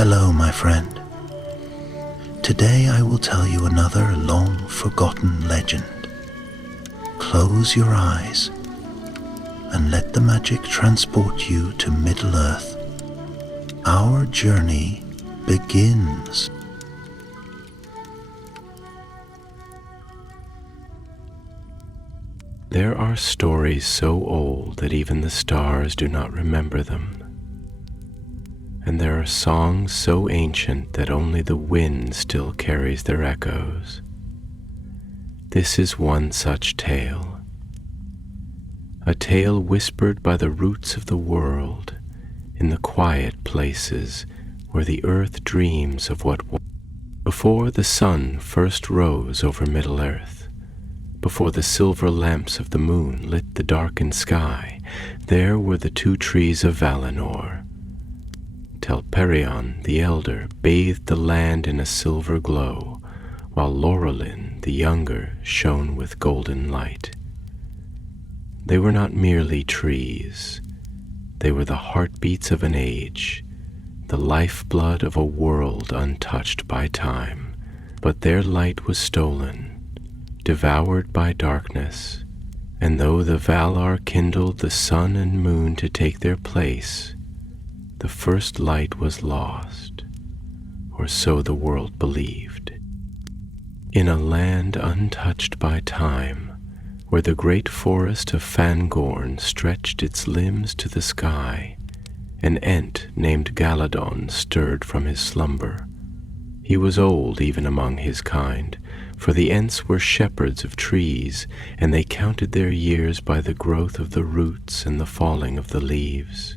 Hello, my friend. Today I will tell you another long-forgotten legend. Close your eyes and let the magic transport you to Middle-earth. Our journey begins. There are stories so old that even the stars do not remember them. And there are songs so ancient that only the wind still carries their echoes. This is one such tale. A tale whispered by the roots of the world in the quiet places where the earth dreams of what was. Before the sun first rose over Middle-earth, before the silver lamps of the moon lit the darkened sky, there were the two trees of Valinor. Telperion, the elder, bathed the land in a silver glow, while Laurelin, the younger, shone with golden light. They were not merely trees. They were the heartbeats of an age, the lifeblood of a world untouched by time. But their light was stolen, devoured by darkness, and though the Valar kindled the sun and moon to take their place, the first light was lost, or so the world believed. In a land untouched by time, where the great forest of Fangorn stretched its limbs to the sky, an Ent named Galadon stirred from his slumber. He was old even among his kind, for the Ents were shepherds of trees, and they counted their years by the growth of the roots and the falling of the leaves.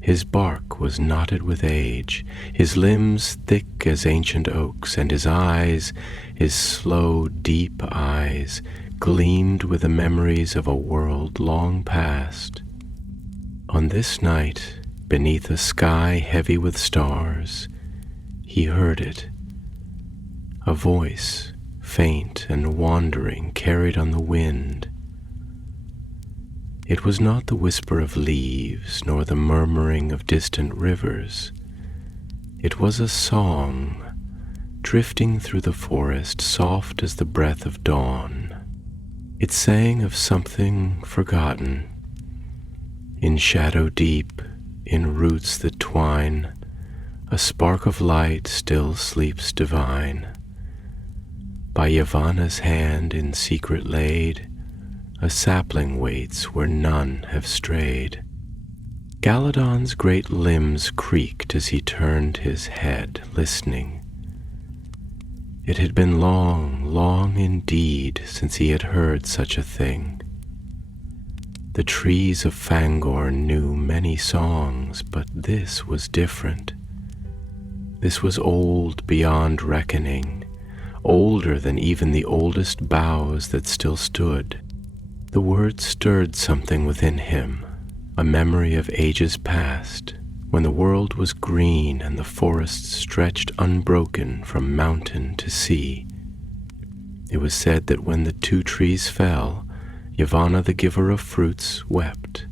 His bark was knotted with age, his limbs thick as ancient oaks, and his eyes, his slow, deep eyes, gleamed with the memories of a world long past. On this night, beneath a sky heavy with stars, he heard it. A voice, faint and wandering, carried on the wind. It was not the whisper of leaves, nor the murmuring of distant rivers. It was a song, drifting through the forest, soft as the breath of dawn. It sang of something forgotten. In shadow deep, in roots that twine, a spark of light still sleeps divine. By Yavanna's hand in secret laid, a sapling waits where none have strayed. Galadon's great limbs creaked as he turned his head, listening. It had been long, long indeed since he had heard such a thing. The trees of Fangorn knew many songs, but this was different. This was old beyond reckoning, older than even the oldest boughs that still stood. The words stirred something within him, a memory of ages past, when the world was green and the forests stretched unbroken from mountain to sea. It was said that when the two trees fell, Yavanna, the giver of fruits, wept,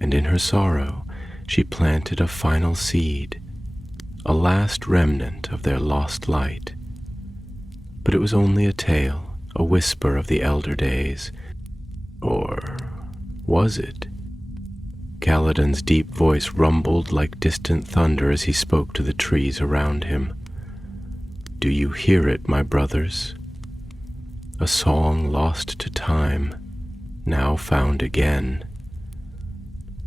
and in her sorrow she planted a final seed, a last remnant of their lost light. But it was only a tale, a whisper of the elder days. Or was it? Galadon's deep voice rumbled like distant thunder as he spoke to the trees around him. Do you hear it, my brothers? A song lost to time, now found again.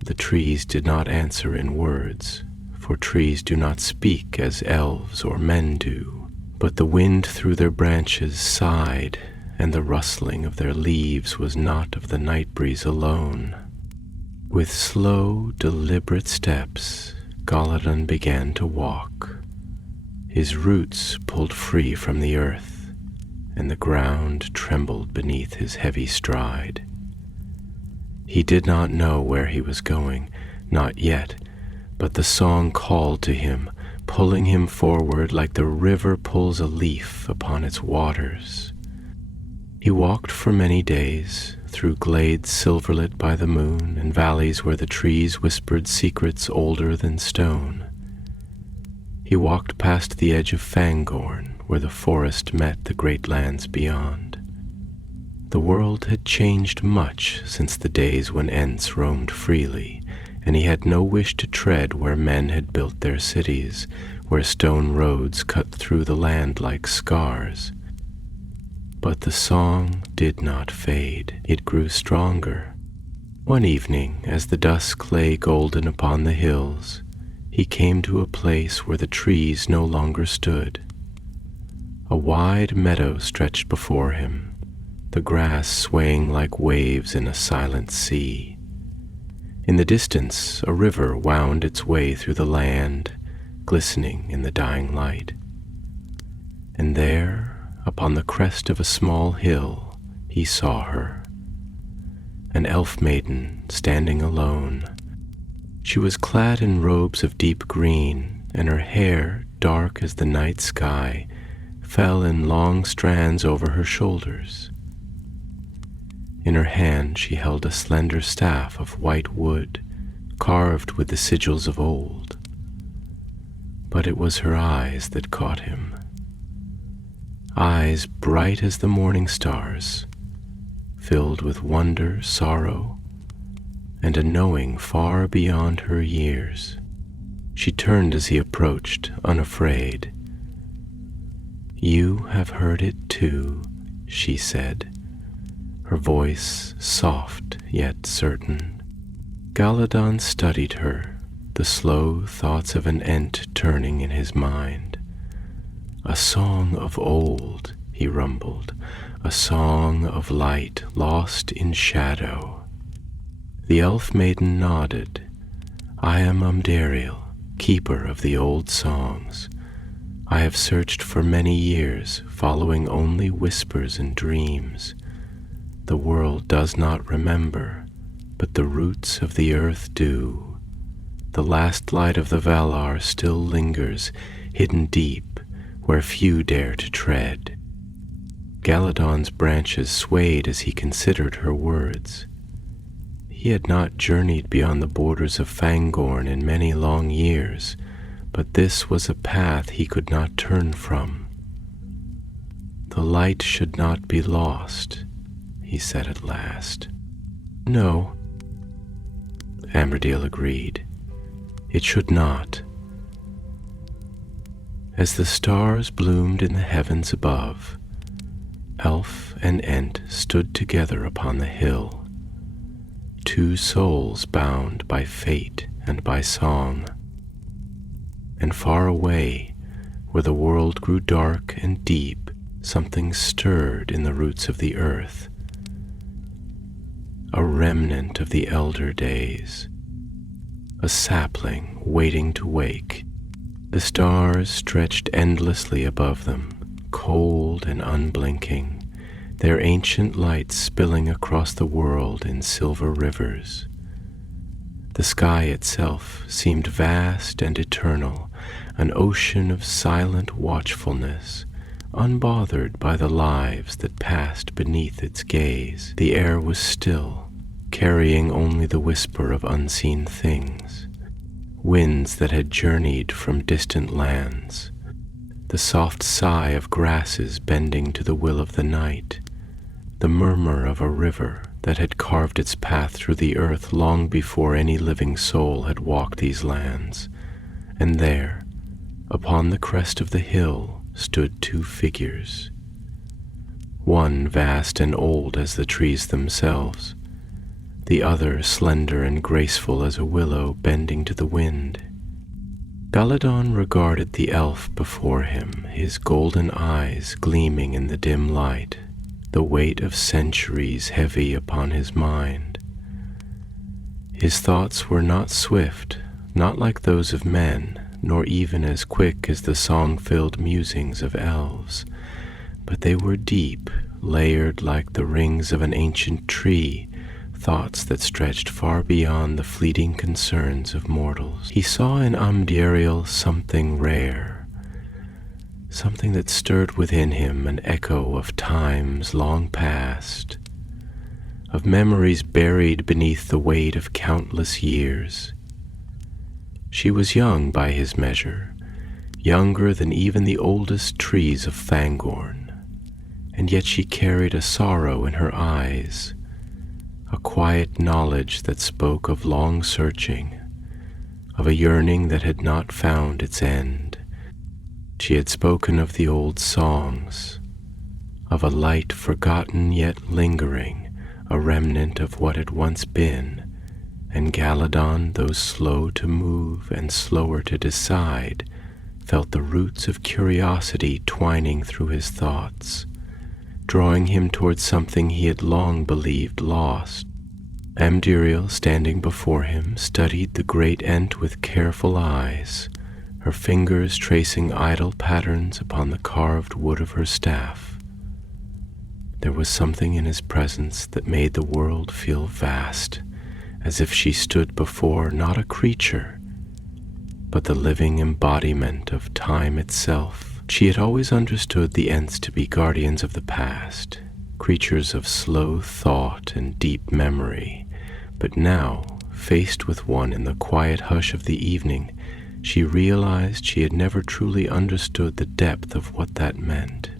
The trees did not answer in words, for trees do not speak as elves or men do, but the wind through their branches sighed, and the rustling of their leaves was not of the night breeze alone. With slow, deliberate steps, Galadon began to walk. His roots pulled free from the earth, and the ground trembled beneath his heavy stride. He did not know where he was going, not yet, but the song called to him, pulling him forward like the river pulls a leaf upon its waters. He walked for many days, through glades silverlit by the moon and valleys where the trees whispered secrets older than stone. He walked past the edge of Fangorn, where the forest met the great lands beyond. The world had changed much since the days when Ents roamed freely, and he had no wish to tread where men had built their cities, where stone roads cut through the land like scars. But the song did not fade. It grew stronger. One evening, as the dusk lay golden upon the hills, he came to a place where the trees no longer stood. A wide meadow stretched before him, the grass swaying like waves in a silent sea. In the distance, a river wound its way through the land, glistening in the dying light. And there, upon the crest of a small hill, he saw her, an elf maiden standing alone. She was clad in robes of deep green, and her hair, dark as the night sky, fell in long strands over her shoulders. In her hand she held a slender staff of white wood, carved with the sigils of old. But it was her eyes that caught him. Eyes bright as the morning stars, filled with wonder, sorrow, and a knowing far beyond her years. She turned as he approached, unafraid. "You have heard it too," she said, her voice soft yet certain. Galadon studied her, the slow thoughts of an Ent turning in his mind. "A song of old," he rumbled, "a song of light lost in shadow." The elf maiden nodded. "I am Amdariel, keeper of the old songs. I have searched for many years, following only whispers and dreams. The world does not remember, but the roots of the earth do. The last light of the Valar still lingers, hidden deep, where few dare to tread." Galadon's branches swayed as he considered her words. He had not journeyed beyond the borders of Fangorn in many long years, but this was a path he could not turn from. "The light should not be lost," he said at last. "No," Amberdiel agreed. "It should not." As the stars bloomed in the heavens above, elf and Ent stood together upon the hill, two souls bound by fate and by song. And far away, where the world grew dark and deep, something stirred in the roots of the earth, a remnant of the elder days, a sapling waiting to wake. The stars stretched endlessly above them, cold and unblinking, their ancient lights spilling across the world in silver rivers. The sky itself seemed vast and eternal, an ocean of silent watchfulness, unbothered by the lives that passed beneath its gaze. The air was still, carrying only the whisper of unseen things, winds that had journeyed from distant lands, the soft sigh of grasses bending to the will of the night, the murmur of a river that had carved its path through the earth long before any living soul had walked these lands. And there, upon the crest of the hill, stood two figures, one vast and old as the trees themselves, the other slender and graceful as a willow bending to the wind. Galadon regarded the elf before him, his golden eyes gleaming in the dim light, the weight of centuries heavy upon his mind. His thoughts were not swift, not like those of men, nor even as quick as the song-filled musings of elves, but they were deep, layered like the rings of an ancient tree, thoughts that stretched far beyond the fleeting concerns of mortals. He saw in Amdariel something rare, something that stirred within him an echo of times long past, of memories buried beneath the weight of countless years. She was young by his measure, younger than even the oldest trees of Fangorn, and yet she carried a sorrow in her eyes, a quiet knowledge that spoke of long searching, of a yearning that had not found its end. She had spoken of the old songs, of a light forgotten yet lingering, a remnant of what had once been, and Galadon, though slow to move and slower to decide, felt the roots of curiosity twining through his thoughts, drawing him towards something he had long believed lost. Amduriel, standing before him, studied the great Ent with careful eyes, her fingers tracing idle patterns upon the carved wood of her staff. There was something in his presence that made the world feel vast, as if she stood before not a creature, but the living embodiment of time itself. She had always understood the Ents to be guardians of the past, creatures of slow thought and deep memory, but now, faced with one in the quiet hush of the evening, she realized she had never truly understood the depth of what that meant.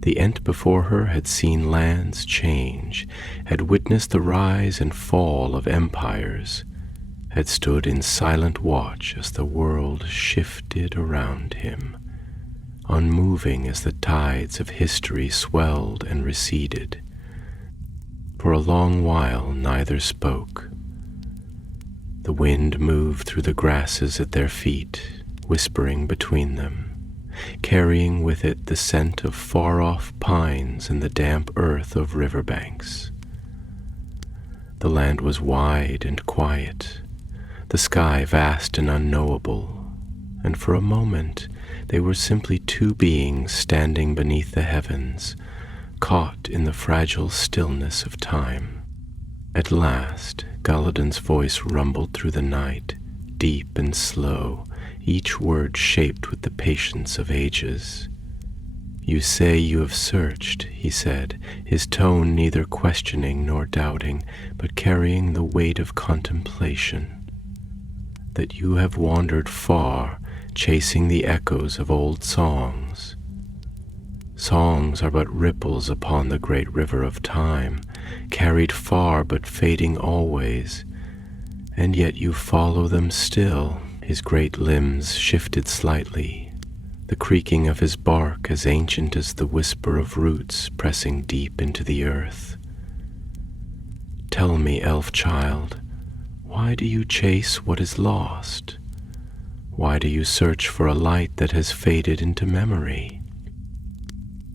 The Ent before her had seen lands change, had witnessed the rise and fall of empires, had stood in silent watch as the world shifted around him, unmoving as the tides of history swelled and receded. For a long while neither spoke. The wind moved through the grasses at their feet, whispering between them, carrying with it the scent of far-off pines and the damp earth of riverbanks. The land was wide and quiet, the sky vast and unknowable, and for a moment they were simply two beings standing beneath the heavens, caught in the fragile stillness of time. At last, Galadon's voice rumbled through the night, deep and slow, each word shaped with the patience of ages. "You say you have searched," he said, his tone neither questioning nor doubting, but carrying the weight of contemplation. "That you have wandered far, chasing the echoes of old songs. Songs are but ripples upon the great river of time, carried far but fading always, and yet you follow them still." His great limbs shifted slightly, the creaking of his bark as ancient as the whisper of roots pressing deep into the earth. "Tell me, elf child, why do you chase what is lost? Why do you search for a light that has faded into memory?"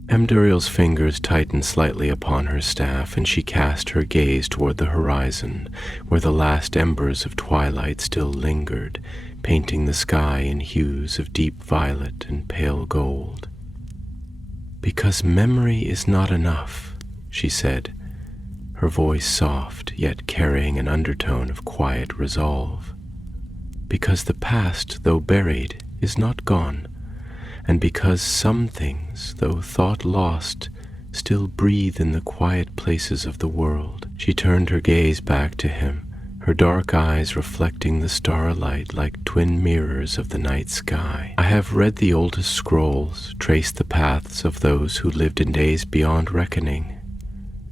Amduriel's fingers tightened slightly upon her staff, and she cast her gaze toward the horizon, where the last embers of twilight still lingered, painting the sky in hues of deep violet and pale gold. "Because memory is not enough," she said, her voice soft, yet carrying an undertone of quiet resolve. "Because the past, though buried, is not gone, and because some things, though thought lost, still breathe in the quiet places of the world." She turned her gaze back to him, her dark eyes reflecting the starlight like twin mirrors of the night sky. "I have read the oldest scrolls, traced the paths of those who lived in days beyond reckoning.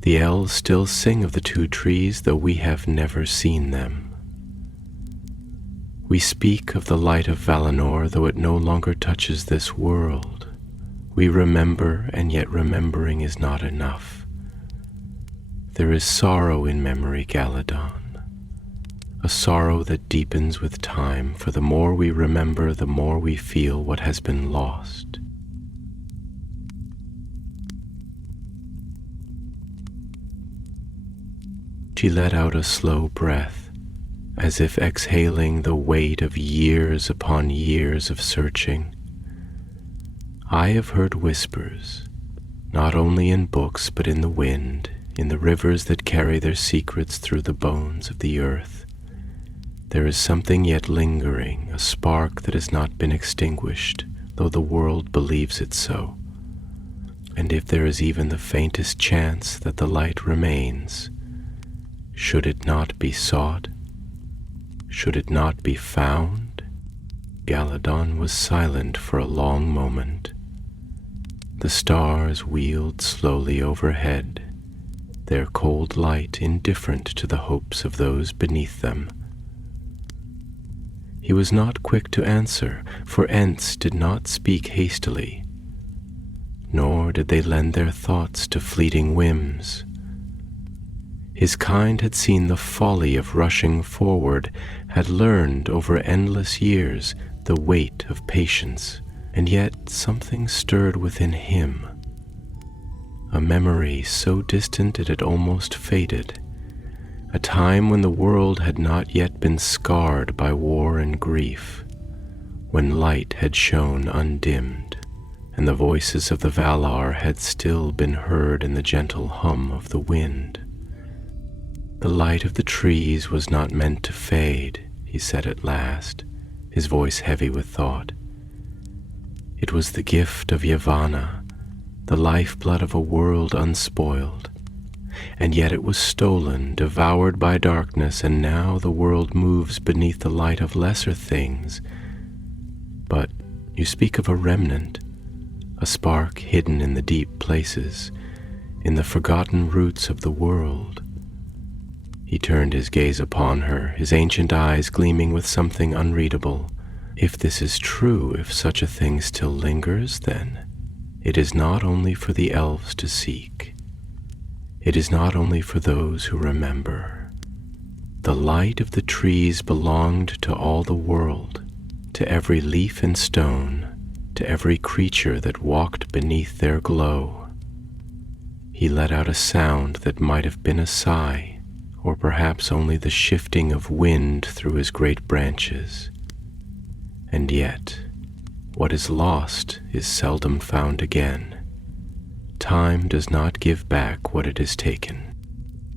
The elves still sing of the two trees, though we have never seen them. We speak of the light of Valinor, though it no longer touches this world. We remember, and yet remembering is not enough. There is sorrow in memory, Galadon, a sorrow that deepens with time, for the more we remember, the more we feel what has been lost." She let out a slow breath, as if exhaling the weight of years upon years of searching. "I have heard whispers, not only in books but in the wind, in the rivers that carry their secrets through the bones of the earth. There is something yet lingering, a spark that has not been extinguished, though the world believes it so. And if there is even the faintest chance that the light remains, should it not be sought? Should it not be found?" Galadon was silent for a long moment. The stars wheeled slowly overhead, their cold light indifferent to the hopes of those beneath them. He was not quick to answer, for Ents did not speak hastily, nor did they lend their thoughts to fleeting whims. His kind had seen the folly of rushing forward, had learned over endless years the weight of patience, and yet something stirred within him, a memory so distant it had almost faded, a time when the world had not yet been scarred by war and grief, when light had shone undimmed, and the voices of the Valar had still been heard in the gentle hum of the wind. The light of the trees was not meant to fade, he said at last, his voice heavy with thought. It was the gift of Yavanna, the lifeblood of a world unspoiled, and yet it was stolen, devoured by darkness, and now the world moves beneath the light of lesser things. But you speak of a remnant, a spark hidden in the deep places, in the forgotten roots of the world. He turned his gaze upon her, his ancient eyes gleaming with something unreadable. If this is true, if such a thing still lingers, then it is not only for the elves to seek. It is not only for those who remember. The light of the trees belonged to all the world, to every leaf and stone, to every creature that walked beneath their glow. He let out a sound that might have been a sigh, or perhaps only the shifting of wind through his great branches. And yet, what is lost is seldom found again. Time does not give back what it has taken.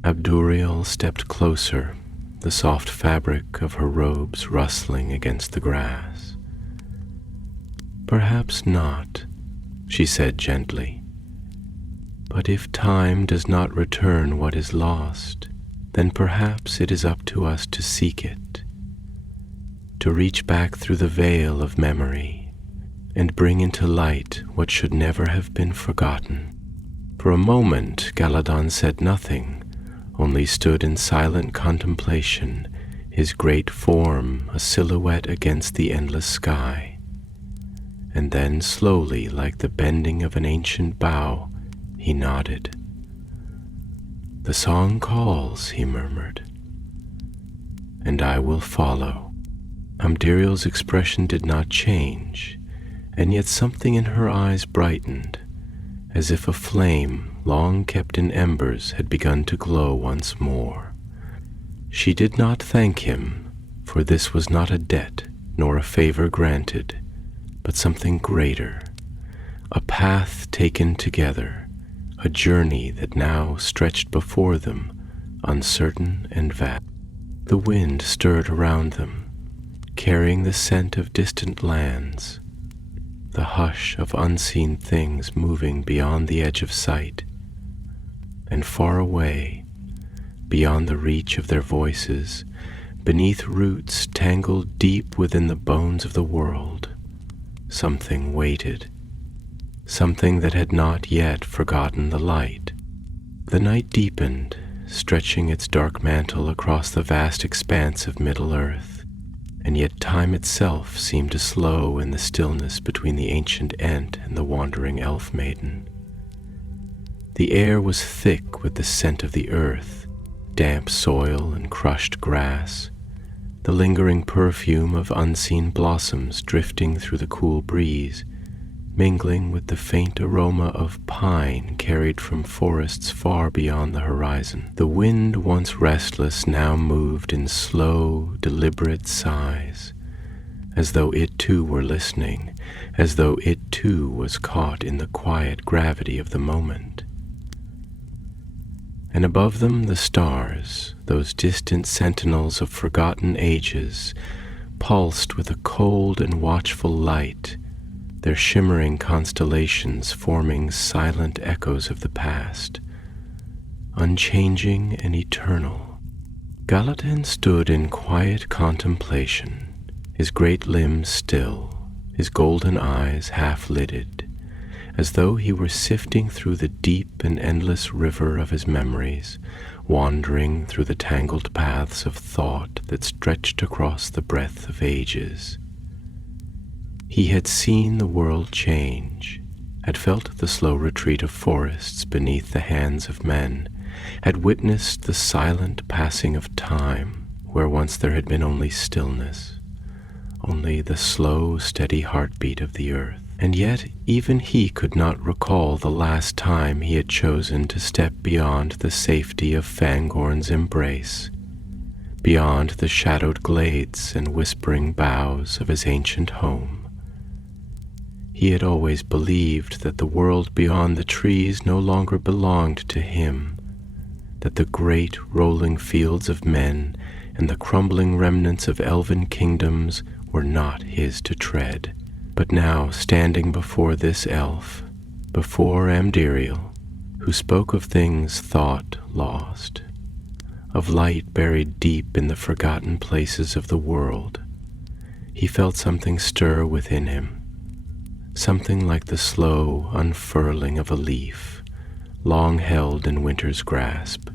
Abduriel stepped closer, the soft fabric of her robes rustling against the grass. Perhaps not, she said gently. But if time does not return what is lost, then perhaps it is up to us to seek it, to reach back through the veil of memory and bring into light what should never have been forgotten. For a moment Galadon said nothing, only stood in silent contemplation, his great form a silhouette against the endless sky. And then slowly, like the bending of an ancient bough, he nodded. "The song calls," he murmured, "and I will follow." Amdiriel's expression did not change, and yet something in her eyes brightened, as if a flame long kept in embers had begun to glow once more. She did not thank him, for this was not a debt nor a favor granted, but something greater, a path taken together, a journey that now stretched before them, uncertain and vast. The wind stirred around them, carrying the scent of distant lands, the hush of unseen things moving beyond the edge of sight, and far away, beyond the reach of their voices, beneath roots tangled deep within the bones of the world, something waited, something that had not yet forgotten the light. The night deepened, stretching its dark mantle across the vast expanse of Middle-earth, and yet time itself seemed to slow in the stillness between the ancient Ent and the wandering elf maiden. The air was thick with the scent of the earth, damp soil and crushed grass, the lingering perfume of unseen blossoms drifting through the cool breeze, mingling with the faint aroma of pine carried from forests far beyond the horizon. The wind, once restless, now moved in slow, deliberate sighs, as though it too were listening, as though it too was caught in the quiet gravity of the moment. And above them the stars, those distant sentinels of forgotten ages, pulsed with a cold and watchful light, their shimmering constellations forming silent echoes of the past, unchanging and eternal. Galadon stood in quiet contemplation, his great limbs still, his golden eyes half-lidded, as though he were sifting through the deep and endless river of his memories, wandering through the tangled paths of thought that stretched across the breadth of ages. He had seen the world change, had felt the slow retreat of forests beneath the hands of men, had witnessed the silent passing of time where once there had been only stillness, only the slow, steady heartbeat of the earth. And yet even he could not recall the last time he had chosen to step beyond the safety of Fangorn's embrace, beyond the shadowed glades and whispering boughs of his ancient home. He had always believed that the world beyond the trees no longer belonged to him, that the great rolling fields of men and the crumbling remnants of elven kingdoms were not his to tread. But now, standing before this elf, before Amdiriel, who spoke of things thought lost, of light buried deep in the forgotten places of the world, he felt something stir within him, something like the slow unfurling of a leaf, long held in winter's grasp.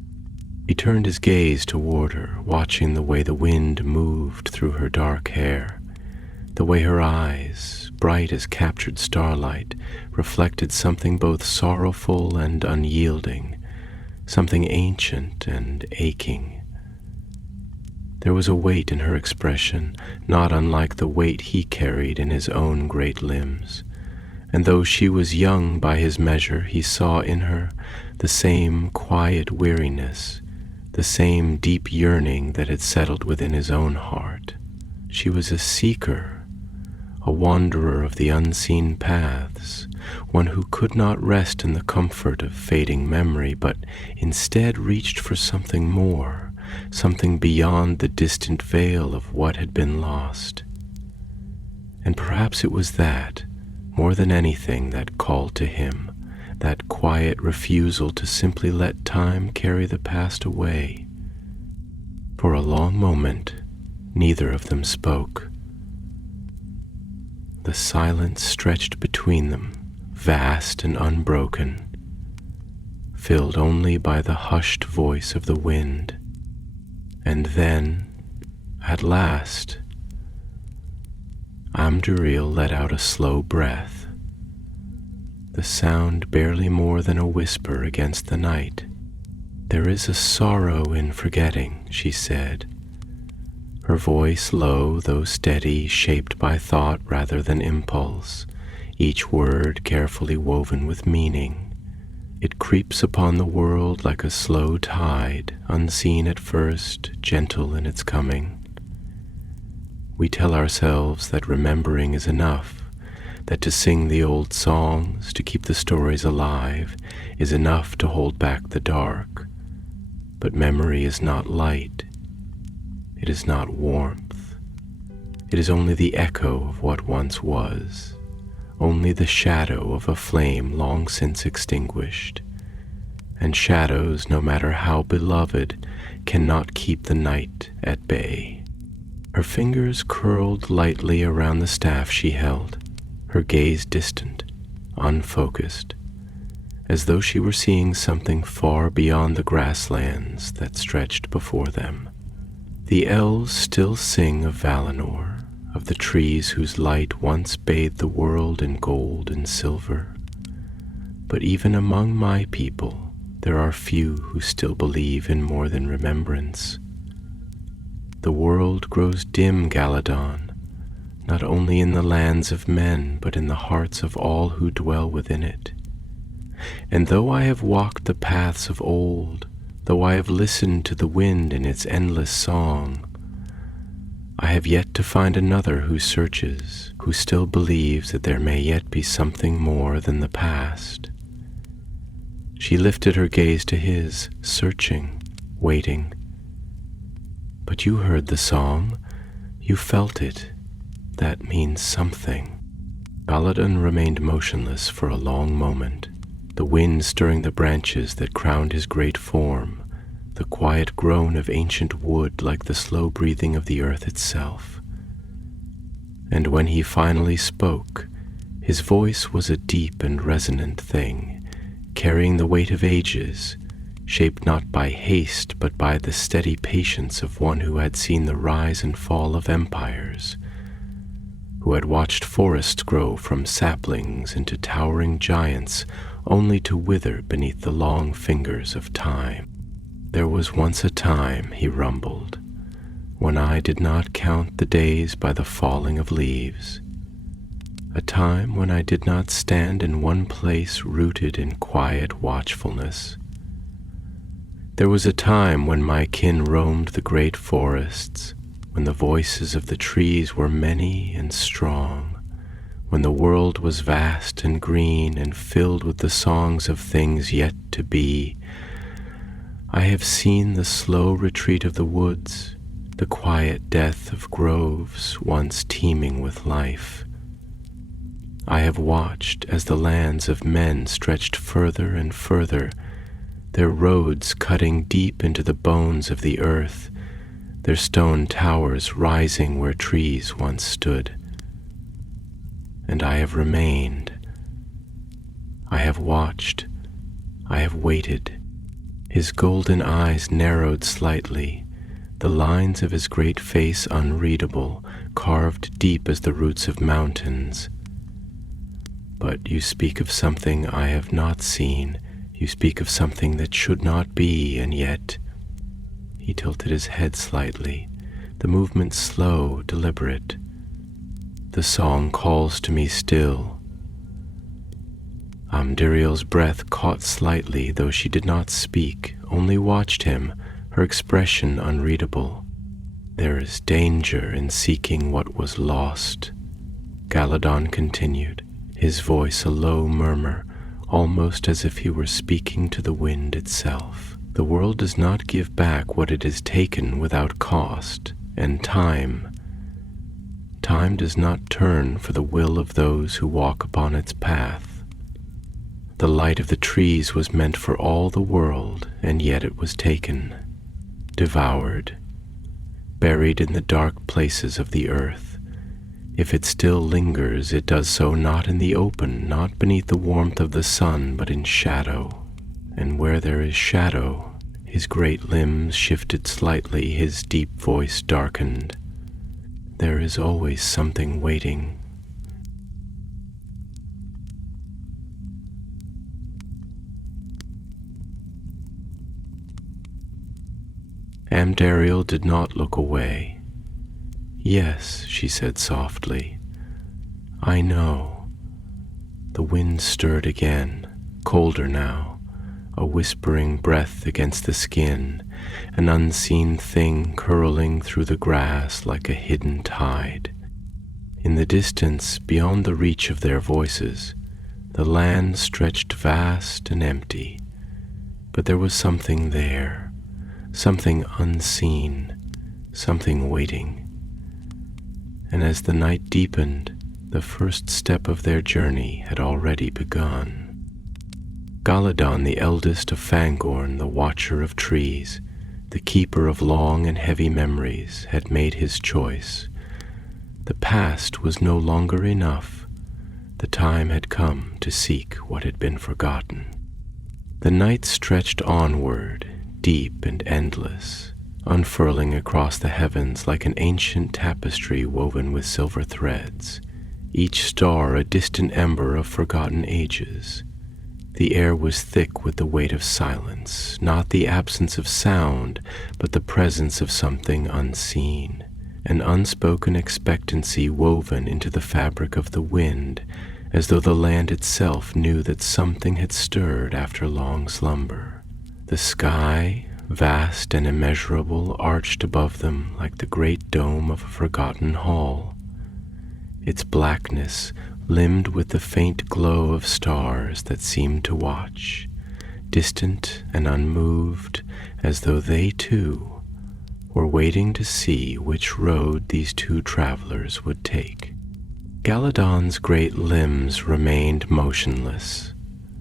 He turned his gaze toward her, watching the way the wind moved through her dark hair, the way her eyes, bright as captured starlight, reflected something both sorrowful and unyielding, something ancient and aching. There was a weight in her expression, not unlike the weight he carried in his own great limbs, and though she was young by his measure, he saw in her the same quiet weariness, the same deep yearning that had settled within his own heart. She was a seeker, a wanderer of the unseen paths, one who could not rest in the comfort of fading memory, but instead reached for something more, something beyond the distant veil of what had been lost. And perhaps it was that, more than anything, that called to him, that quiet refusal to simply let time carry the past away. For a long moment, neither of them spoke. The silence stretched between them, vast and unbroken, filled only by the hushed voice of the wind. And then, at last, Amdiriel let out a slow breath, the sound barely more than a whisper against the night. "There is a sorrow in forgetting," she said, her voice low though steady, shaped by thought rather than impulse, each word carefully woven with meaning. "It creeps upon the world like a slow tide, unseen at first, gentle in its coming. We tell ourselves that remembering is enough, that to sing the old songs, to keep the stories alive, is enough to hold back the dark. But memory is not light. It is not warmth. It is only the echo of what once was, only the shadow of a flame long since extinguished. And shadows, no matter how beloved, cannot keep the night at bay." Her fingers curled lightly around the staff she held, her gaze distant, unfocused, as though she were seeing something far beyond the grasslands that stretched before them. The elves still sing of Valinor, of the trees whose light once bathed the world in gold and silver. But even among my people, there are few who still believe in more than remembrance. The world grows dim, Galadon, not only in the lands of men, but in the hearts of all who dwell within it. And though I have walked the paths of old, though I have listened to the wind in its endless song, I have yet to find another who searches, who still believes that there may yet be something more than the past. She lifted her gaze to his, searching, waiting. "But you heard the song. You felt it. That means something." Baladin remained motionless for a long moment, the wind stirring the branches that crowned his great form, the quiet groan of ancient wood like the slow breathing of the earth itself. And when he finally spoke, his voice was a deep and resonant thing, carrying the weight of ages, shaped not by haste but by the steady patience of one who had seen the rise and fall of empires, who had watched forests grow from saplings into towering giants only to wither beneath the long fingers of time. There was once a time, he rumbled, when I did not count the days by the falling of leaves, a time when I did not stand in one place rooted in quiet watchfulness. There was a time when my kin roamed the great forests, when the voices of the trees were many and strong, when the world was vast and green and filled with the songs of things yet to be. I have seen the slow retreat of the woods, the quiet death of groves once teeming with life. I have watched as the lands of men stretched further and further, their roads cutting deep into the bones of the earth, their stone towers rising where trees once stood. And I have remained. I have watched. I have waited. His golden eyes narrowed slightly, the lines of his great face unreadable, carved deep as the roots of mountains. But you speak of something I have not seen. You speak of something that should not be, and yet... He tilted his head slightly, the movement slow, deliberate. The song calls to me still. Amdiriel's breath caught slightly, though she did not speak, only watched him, her expression unreadable. There is danger in seeking what was lost, Galadon continued, his voice a low murmur, almost as if he were speaking to the wind itself. The world does not give back what it has taken without cost, and time does not turn for the will of those who walk upon its path. The light of the trees was meant for all the world, and yet it was taken, devoured, buried in the dark places of the earth. If it still lingers, it does so not in the open, not beneath the warmth of the sun, but in shadow. And where there is shadow, his great limbs shifted slightly, his deep voice darkened. There is always something waiting. Amdariel did not look away. Yes, she said softly, I know. The wind stirred again, colder now, a whispering breath against the skin, an unseen thing curling through the grass like a hidden tide. In the distance, beyond the reach of their voices, the land stretched vast and empty, but there was something there, something unseen, something waiting. And as the night deepened, the first step of their journey had already begun. Galadon, the eldest of Fangorn, the watcher of trees, the keeper of long and heavy memories, had made his choice. The past was no longer enough. The time had come to seek what had been forgotten. The night stretched onward, deep and endless, unfurling across the heavens like an ancient tapestry woven with silver threads, each star a distant ember of forgotten ages. The air was thick with the weight of silence, not the absence of sound, but the presence of something unseen, an unspoken expectancy woven into the fabric of the wind, as though the land itself knew that something had stirred after long slumber. The sky, vast and immeasurable, arched above them like the great dome of a forgotten hall. Its blackness limned with the faint glow of stars that seemed to watch, distant and unmoved, as though they too were waiting to see which road these two travelers would take. Galadon's great limbs remained motionless,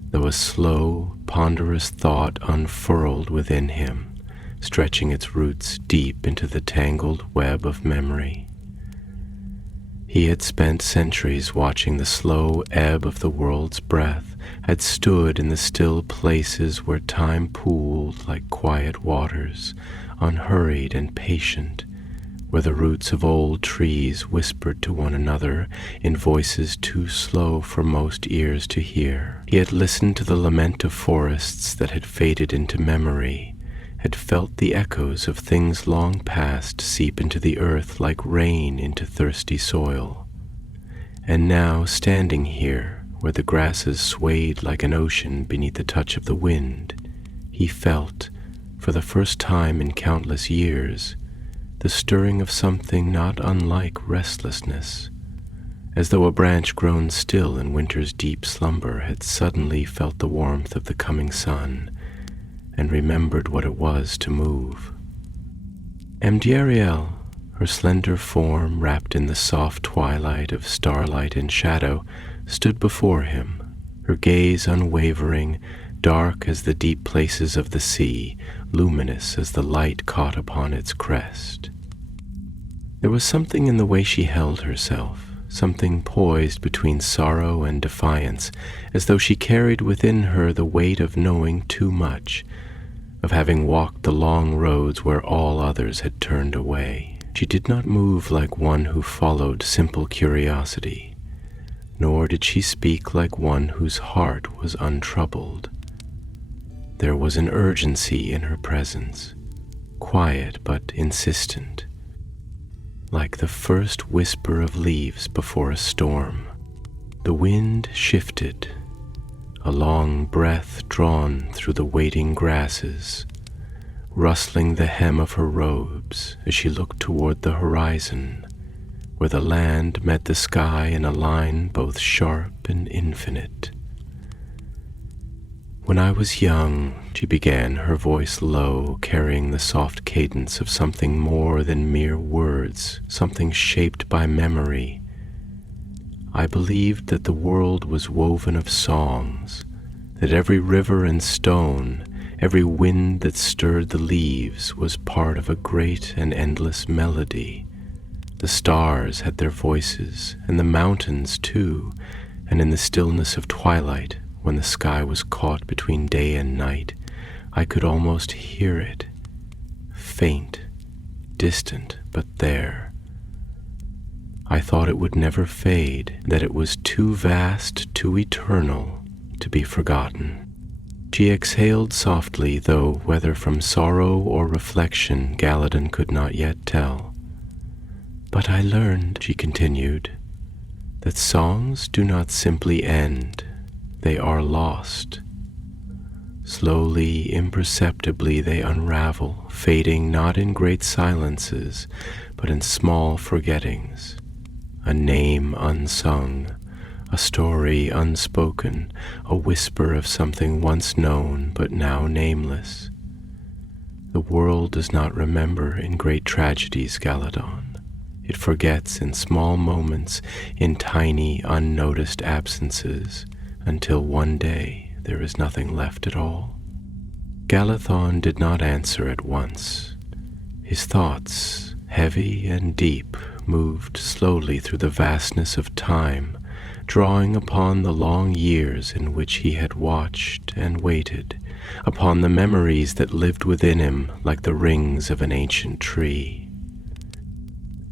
though a slow, ponderous thought unfurled within him, stretching its roots deep into the tangled web of memory. He had spent centuries watching the slow ebb of the world's breath, had stood in the still places where time pooled like quiet waters, unhurried and patient, where the roots of old trees whispered to one another in voices too slow for most ears to hear. He had listened to the lament of forests that had faded into memory, had felt the echoes of things long past seep into the earth like rain into thirsty soil. And now, standing here, where the grasses swayed like an ocean beneath the touch of the wind, he felt, for the first time in countless years, the stirring of something not unlike restlessness, as though a branch grown still in winter's deep slumber had suddenly felt the warmth of the coming sun and remembered what it was to move. Ambience, her slender form wrapped in the soft twilight of starlight and shadow, stood before him, her gaze unwavering, dark as the deep places of the sea, luminous as the light caught upon its crest. There was something in the way she held herself, something poised between sorrow and defiance, as though she carried within her the weight of knowing too much, of having walked the long roads where all others had turned away. She did not move like one who followed simple curiosity, nor did she speak like one whose heart was untroubled. There was an urgency in her presence, quiet but insistent, like the first whisper of leaves before a storm. The wind shifted, a long breath drawn through the waiting grasses, rustling the hem of her robes as she looked toward the horizon, where the land met the sky in a line both sharp and infinite. When I was young, she began, her voice low, carrying the soft cadence of something more than mere words, something shaped by memory. I believed that the world was woven of songs, that every river and stone, every wind that stirred the leaves was part of a great and endless melody. The stars had their voices, and the mountains too, and in the stillness of twilight, when the sky was caught between day and night, I could almost hear it, faint, distant, but there. I thought it would never fade, that it was too vast, too eternal to be forgotten. She exhaled softly, though whether from sorrow or reflection Galladon could not yet tell. But I learned, she continued, that songs do not simply end, they are lost. Slowly, imperceptibly they unravel, fading not in great silences, but in small forgettings. A name unsung, a story unspoken, a whisper of something once known but now nameless. The world does not remember in great tragedies, Galladon. It forgets in small moments, in tiny, unnoticed absences, until one day there is nothing left at all. Galladon did not answer at once. His thoughts, heavy and deep, moved slowly through the vastness of time, drawing upon the long years in which he had watched and waited, upon the memories that lived within him like the rings of an ancient tree.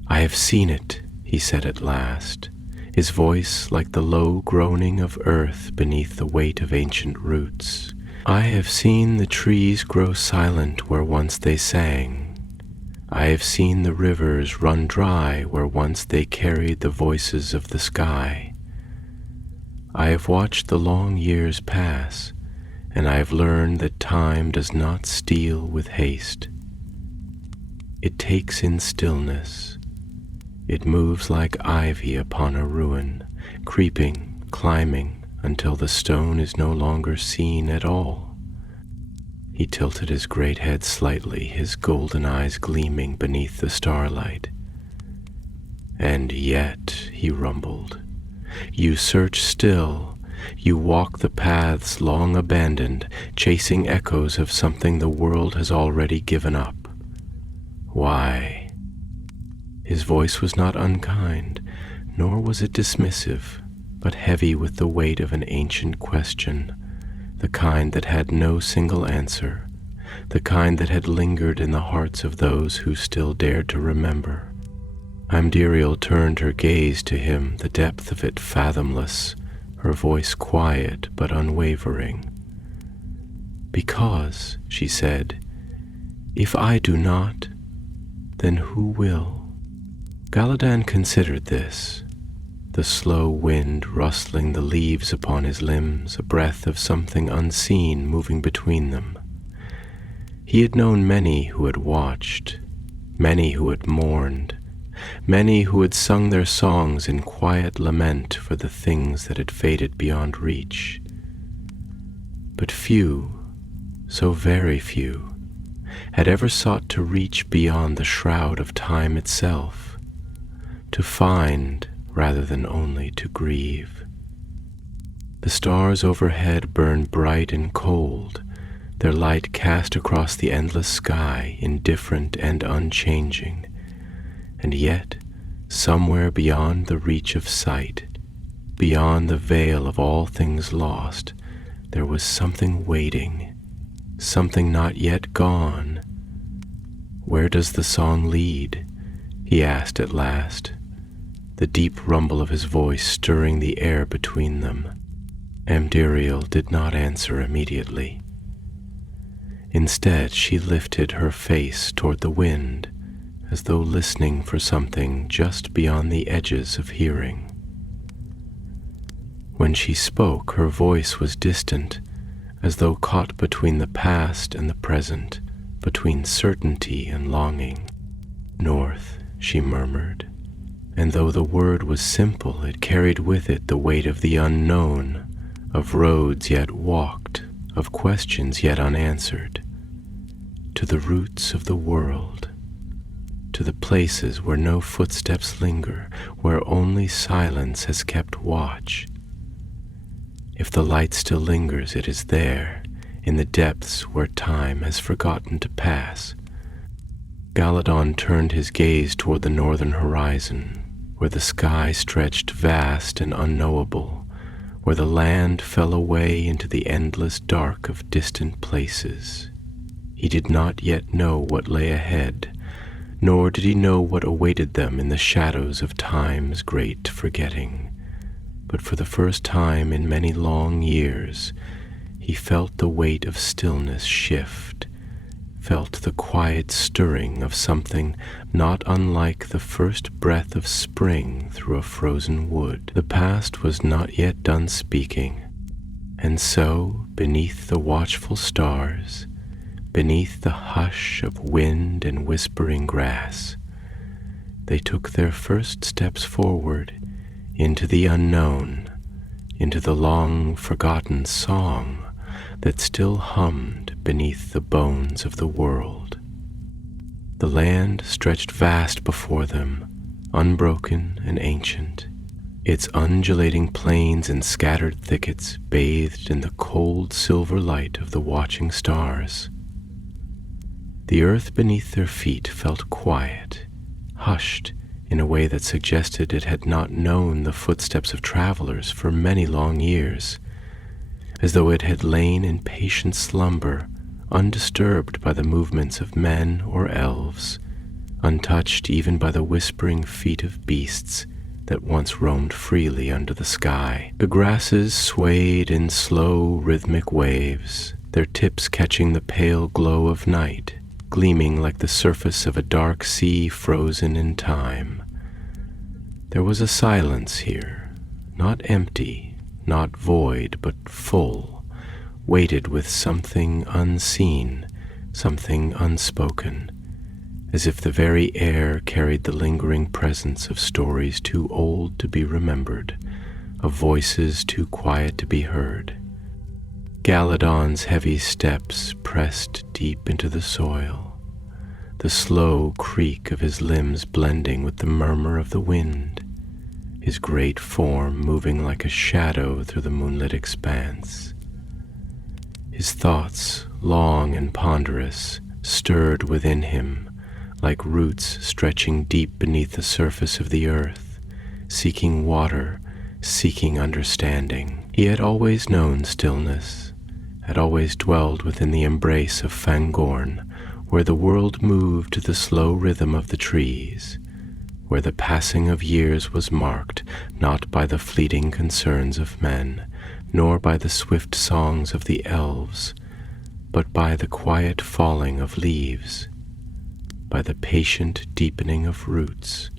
"I have seen it," he said at last, his voice like the low groaning of earth beneath the weight of ancient roots. "I have seen the trees grow silent where once they sang. I have seen the rivers run dry where once they carried the voices of the sky. I have watched the long years pass, and I have learned that time does not steal with haste. It takes in stillness. It moves like ivy upon a ruin, creeping, climbing, until the stone is no longer seen at all." He tilted his great head slightly, his golden eyes gleaming beneath the starlight. "And yet," he rumbled, "you search still, you walk the paths long abandoned, chasing echoes of something the world has already given up. Why?" His voice was not unkind, nor was it dismissive, but heavy with the weight of an ancient question, the kind that had no single answer, the kind that had lingered in the hearts of those who still dared to remember. Ambience turned her gaze to him, the depth of it fathomless, her voice quiet but unwavering. "Because," she said, "if I do not, then who will?" Galadan considered this, the slow wind rustling the leaves upon his limbs, a breath of something unseen moving between them. He had known many who had watched, many who had mourned, many who had sung their songs in quiet lament for the things that had faded beyond reach. But few, so very few, had ever sought to reach beyond the shroud of time itself, to find rather than only to grieve. The stars overhead burned bright and cold, their light cast across the endless sky, indifferent and unchanging, and yet, somewhere beyond the reach of sight, beyond the veil of all things lost, there was something waiting, something not yet gone. "Where does the song lead?" he asked at last, the deep rumble of his voice stirring the air between them. Ambience did not answer immediately. Instead, she lifted her face toward the wind, as though listening for something just beyond the edges of hearing. When she spoke, her voice was distant, as though caught between the past and the present, between certainty and longing. "North," she murmured, and though the word was simple, it carried with it the weight of the unknown, of roads yet walked, of questions yet unanswered. "To the roots of the world, to the places where no footsteps linger, where only silence has kept watch. If the light still lingers, it is there, in the depths where time has forgotten to pass." Galadan turned his gaze toward the northern horizon, where the sky stretched vast and unknowable, where the land fell away into the endless dark of distant places. He did not yet know what lay ahead, nor did he know what awaited them in the shadows of time's great forgetting. But for the first time in many long years, he felt the weight of stillness shift, felt the quiet stirring of something not unlike the first breath of spring through a frozen wood. The past was not yet done speaking, and so, beneath the watchful stars, beneath the hush of wind and whispering grass, they took their first steps forward into the unknown, into the long-forgotten song that still hummed beneath the bones of the world. The land stretched vast before them, unbroken and ancient, its undulating plains and scattered thickets bathed in the cold silver light of the watching stars. The earth beneath their feet felt quiet, hushed in a way that suggested it had not known the footsteps of travelers for many long years, as though it had lain in patient slumber, undisturbed by the movements of men or elves, untouched even by the whispering feet of beasts that once roamed freely under the sky. The grasses swayed in slow, rhythmic waves, their tips catching the pale glow of night, gleaming like the surface of a dark sea frozen in time. There was a silence here, not empty, not void, but full, weighted with something unseen, something unspoken, as if the very air carried the lingering presence of stories too old to be remembered, of voices too quiet to be heard. Galadan's heavy steps pressed deep into the soil, the slow creak of his limbs blending with the murmur of the wind, his great form moving like a shadow through the moonlit expanse. His thoughts, long and ponderous, stirred within him like roots stretching deep beneath the surface of the earth, seeking water, seeking understanding. He had always known stillness, had always dwelled within the embrace of Fangorn, where the world moved to the slow rhythm of the trees, where the passing of years was marked not by the fleeting concerns of men, nor by the swift songs of the elves, but by the quiet falling of leaves, by the patient deepening of roots.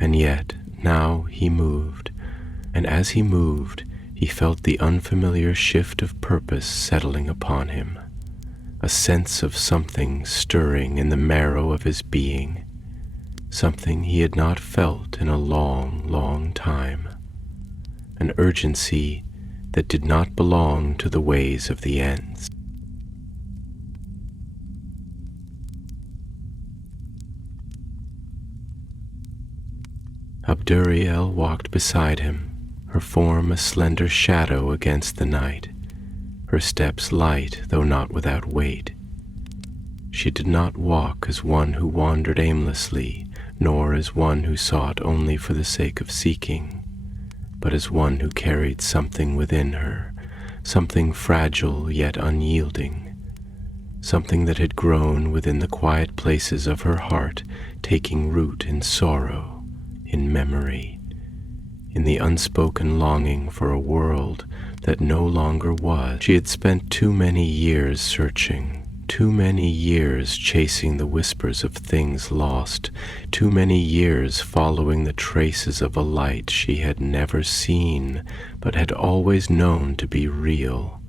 And yet now he moved, and as he moved, he felt the unfamiliar shift of purpose settling upon him, a sense of something stirring in the marrow of his being, something he had not felt in a long, long time, an urgency that did not belong to the ways of the Ents. Abduriel walked beside him, her form a slender shadow against the night, her steps light though not without weight. She did not walk as one who wandered aimlessly, nor as one who sought only for the sake of seeking, but as one who carried something within her, something fragile yet unyielding, something that had grown within the quiet places of her heart, taking root in sorrow, in memory, in the unspoken longing for a world that no longer was. She had spent too many years searching, too many years chasing the whispers of things lost, too many years following the traces of a light she had never seen, but had always known to be real.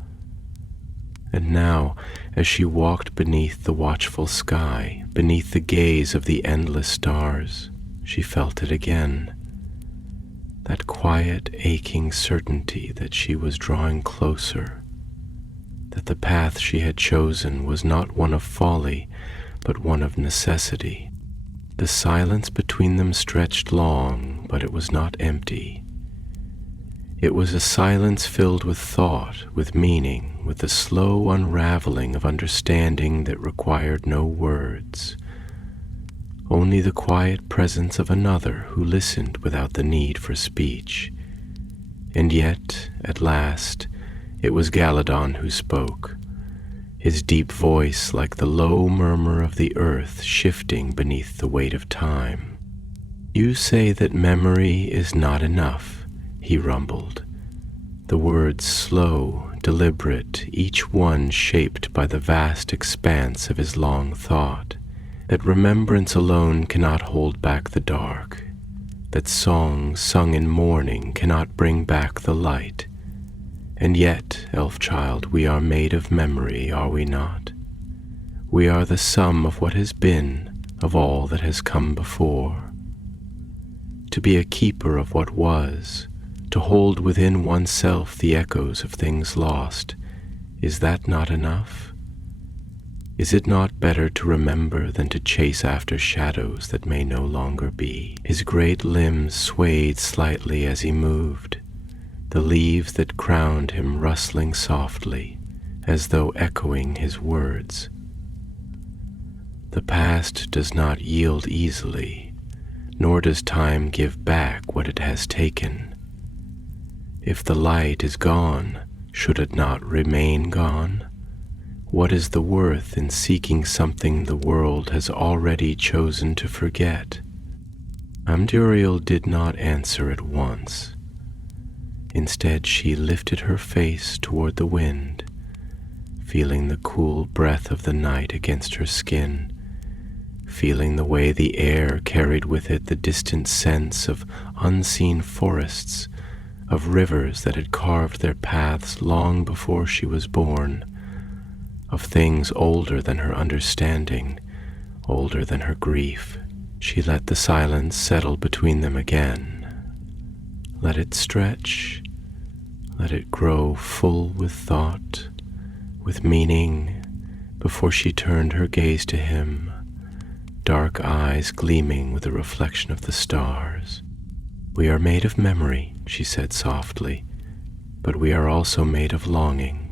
And now, as she walked beneath the watchful sky, beneath the gaze of the endless stars, she felt it again. That quiet, aching certainty that she was drawing closer, that the path she had chosen was not one of folly, but one of necessity. The silence between them stretched long, but it was not empty. It was a silence filled with thought, with meaning, with the slow unraveling of understanding that required no words, only the quiet presence of another who listened without the need for speech. And yet, at last, it was Galadon who spoke, his deep voice like the low murmur of the earth shifting beneath the weight of time. "You say that memory is not enough," he rumbled, the words slow, deliberate, each one shaped by the vast expanse of his long thought, that remembrance alone cannot hold back the dark, that songs sung in mourning cannot bring back the light. And yet, elf-child, we are made of memory, are we not? We are the sum of what has been, of all that has come before. To be a keeper of what was, to hold within oneself the echoes of things lost, is that not enough? Is it not better to remember than to chase after shadows that may no longer be? His great limbs swayed slightly as he moved, the leaves that crowned him rustling softly, as though echoing his words. The past does not yield easily, nor does time give back what it has taken. If the light is gone, should it not remain gone? What is the worth in seeking something the world has already chosen to forget? Amduriel did not answer at once. Instead, she lifted her face toward the wind, feeling the cool breath of the night against her skin, feeling the way the air carried with it the distant sense of unseen forests, of rivers that had carved their paths long before she was born, of things older than her understanding, older than her grief. She let the silence settle between them again. Let it stretch, let it grow full with thought, with meaning, before she turned her gaze to him, dark eyes gleaming with the reflection of the stars. "We are made of memory," she said softly, "but we are also made of longing.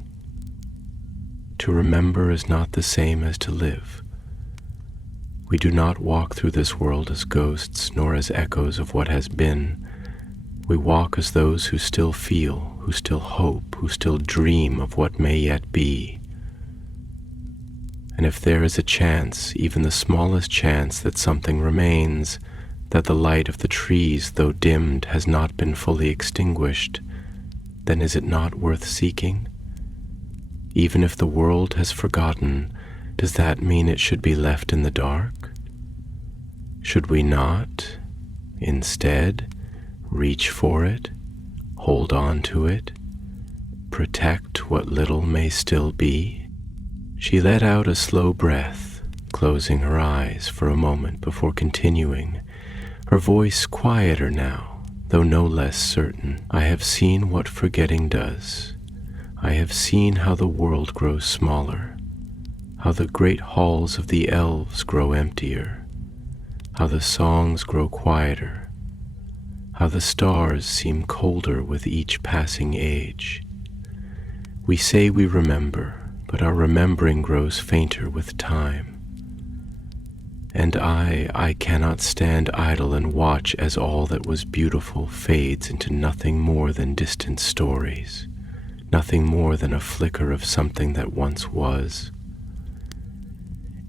To remember is not the same as to live. We do not walk through this world as ghosts, nor as echoes of what has been. We walk as those who still feel, who still hope, who still dream of what may yet be. And if there is a chance, even the smallest chance, that something remains, that the light of the trees, though dimmed, has not been fully extinguished, then is it not worth seeking? Even if the world has forgotten, does that mean it should be left in the dark? Should we not, instead, reach for it, hold on to it, protect what little may still be? She let out a slow breath, closing her eyes for a moment before continuing, her voice quieter now, though no less certain. I have seen what forgetting does. I have seen how the world grows smaller, how the great halls of the elves grow emptier, how the songs grow quieter, how the stars seem colder with each passing age. We say we remember, but our remembering grows fainter with time. And I cannot stand idle and watch as all that was beautiful fades into nothing more than distant stories, nothing more than a flicker of something that once was.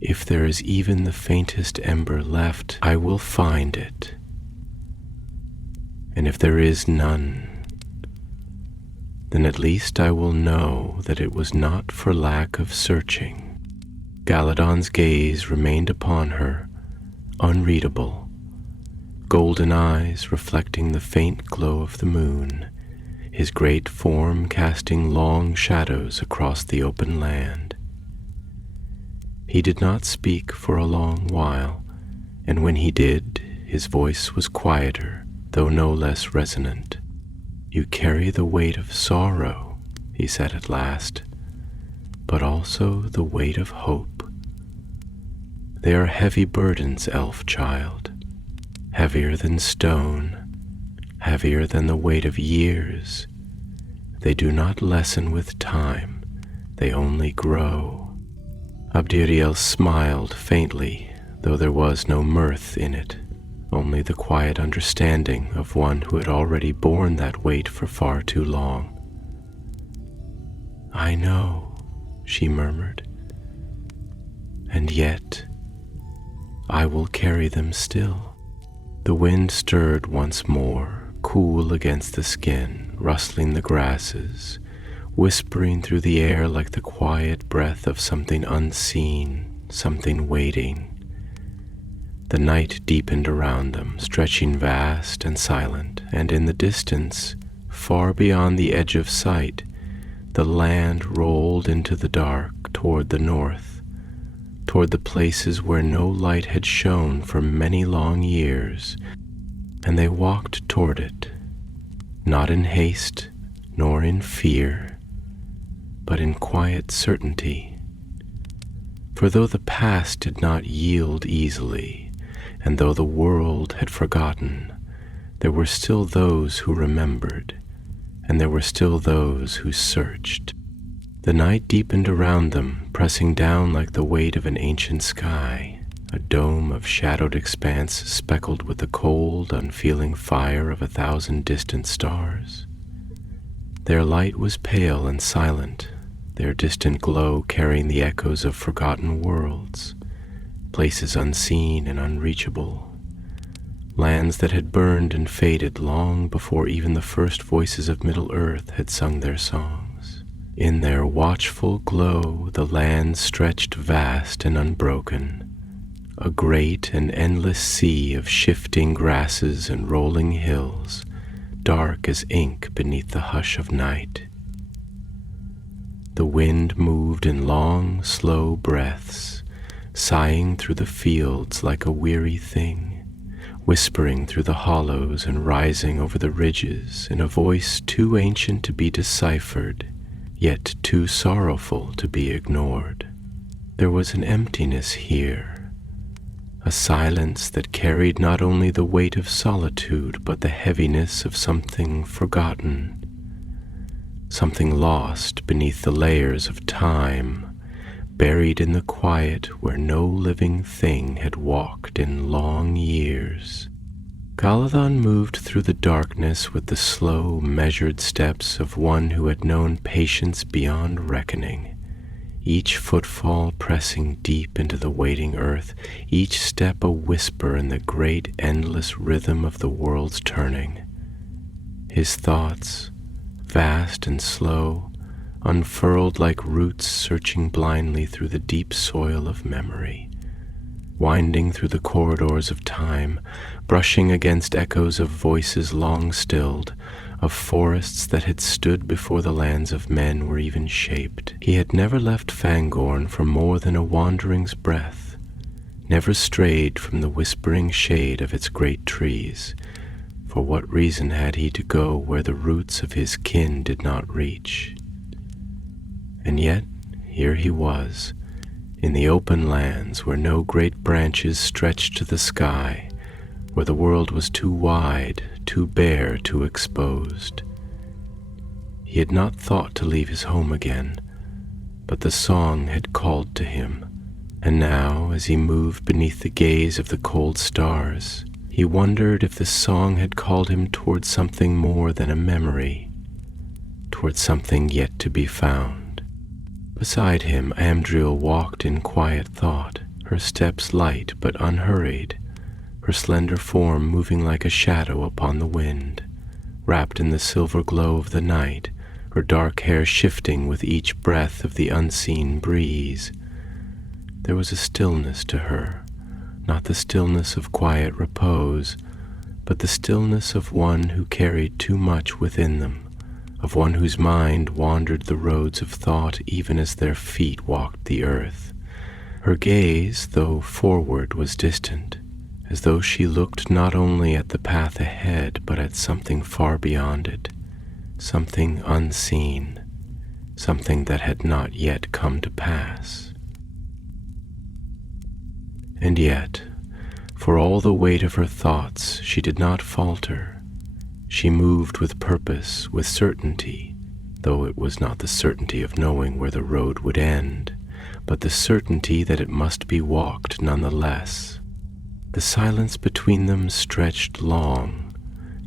If there is even the faintest ember left, I will find it. And if there is none, then at least I will know that it was not for lack of searching. Galadon's gaze remained upon her, unreadable, golden eyes reflecting the faint glow of the moon, his great form casting long shadows across the open land. He did not speak for a long while, and when he did, his voice was quieter, though no less resonant. "You carry the weight of sorrow," he said at last, "but also the weight of hope. They are heavy burdens, elf child, heavier than stone, heavier than the weight of years. They do not lessen with time, they only grow." Abdiriel smiled faintly, though there was no mirth in it, only the quiet understanding of one who had already borne that weight for far too long. "I know," she murmured, "and yet I will carry them still." The wind stirred once more, cool against the skin, rustling the grasses, whispering through the air like the quiet breath of something unseen, something waiting. The night deepened around them, stretching vast and silent, and in the distance, far beyond the edge of sight, the land rolled into the dark toward the north, toward the places where no light had shone for many long years, and they walked toward it, not in haste nor in fear, but in quiet certainty. For though the past did not yield easily, and though the world had forgotten, there were still those who remembered, and there were still those who searched. The night deepened around them, pressing down like the weight of an ancient sky, a dome of shadowed expanse speckled with the cold, unfeeling fire of 1,000 distant stars. Their light was pale and silent, their distant glow carrying the echoes of forgotten worlds, places unseen and unreachable, lands that had burned and faded long before even the first voices of Middle-earth had sung their songs. In their watchful glow the land stretched vast and unbroken, a great and endless sea of shifting grasses and rolling hills, dark as ink beneath the hush of night. The wind moved in long, slow breaths, sighing through the fields like a weary thing, whispering through the hollows and rising over the ridges in a voice too ancient to be deciphered, yet too sorrowful to be ignored. There was an emptiness here, a silence that carried not only the weight of solitude, but the heaviness of something forgotten, something lost beneath the layers of time, buried in the quiet where no living thing had walked in long years. Galadon moved through the darkness with the slow, measured steps of one who had known patience beyond reckoning. Each footfall pressing deep into the waiting earth, each step a whisper in the great endless rhythm of the world's turning. His thoughts, vast and slow, unfurled like roots searching blindly through the deep soil of memory, winding through the corridors of time, brushing against echoes of voices long stilled, of forests that had stood before the lands of men were even shaped. He had never left Fangorn for more than a wandering's breath, never strayed from the whispering shade of its great trees. For what reason had he to go where the roots of his kin did not reach? And yet, here he was, in the open lands where no great branches stretched to the sky, where the world was too wide, too bare, too exposed. He had not thought to leave his home again, but the song had called to him, and now, as he moved beneath the gaze of the cold stars, he wondered if the song had called him toward something more than a memory, toward something yet to be found. Beside him, Amdriel walked in quiet thought, her steps light but unhurried, her slender form moving like a shadow upon the wind, wrapped in the silver glow of the night, her dark hair shifting with each breath of the unseen breeze. There was a stillness to her, not the stillness of quiet repose, but the stillness of one who carried too much within them, of one whose mind wandered the roads of thought even as their feet walked the earth. Her gaze, though forward, was distant, as though she looked not only at the path ahead, but at something far beyond it, something unseen, something that had not yet come to pass. And yet, for all the weight of her thoughts, she did not falter. She moved with purpose, with certainty, though it was not the certainty of knowing where the road would end, but the certainty that it must be walked nonetheless. The silence between them stretched long,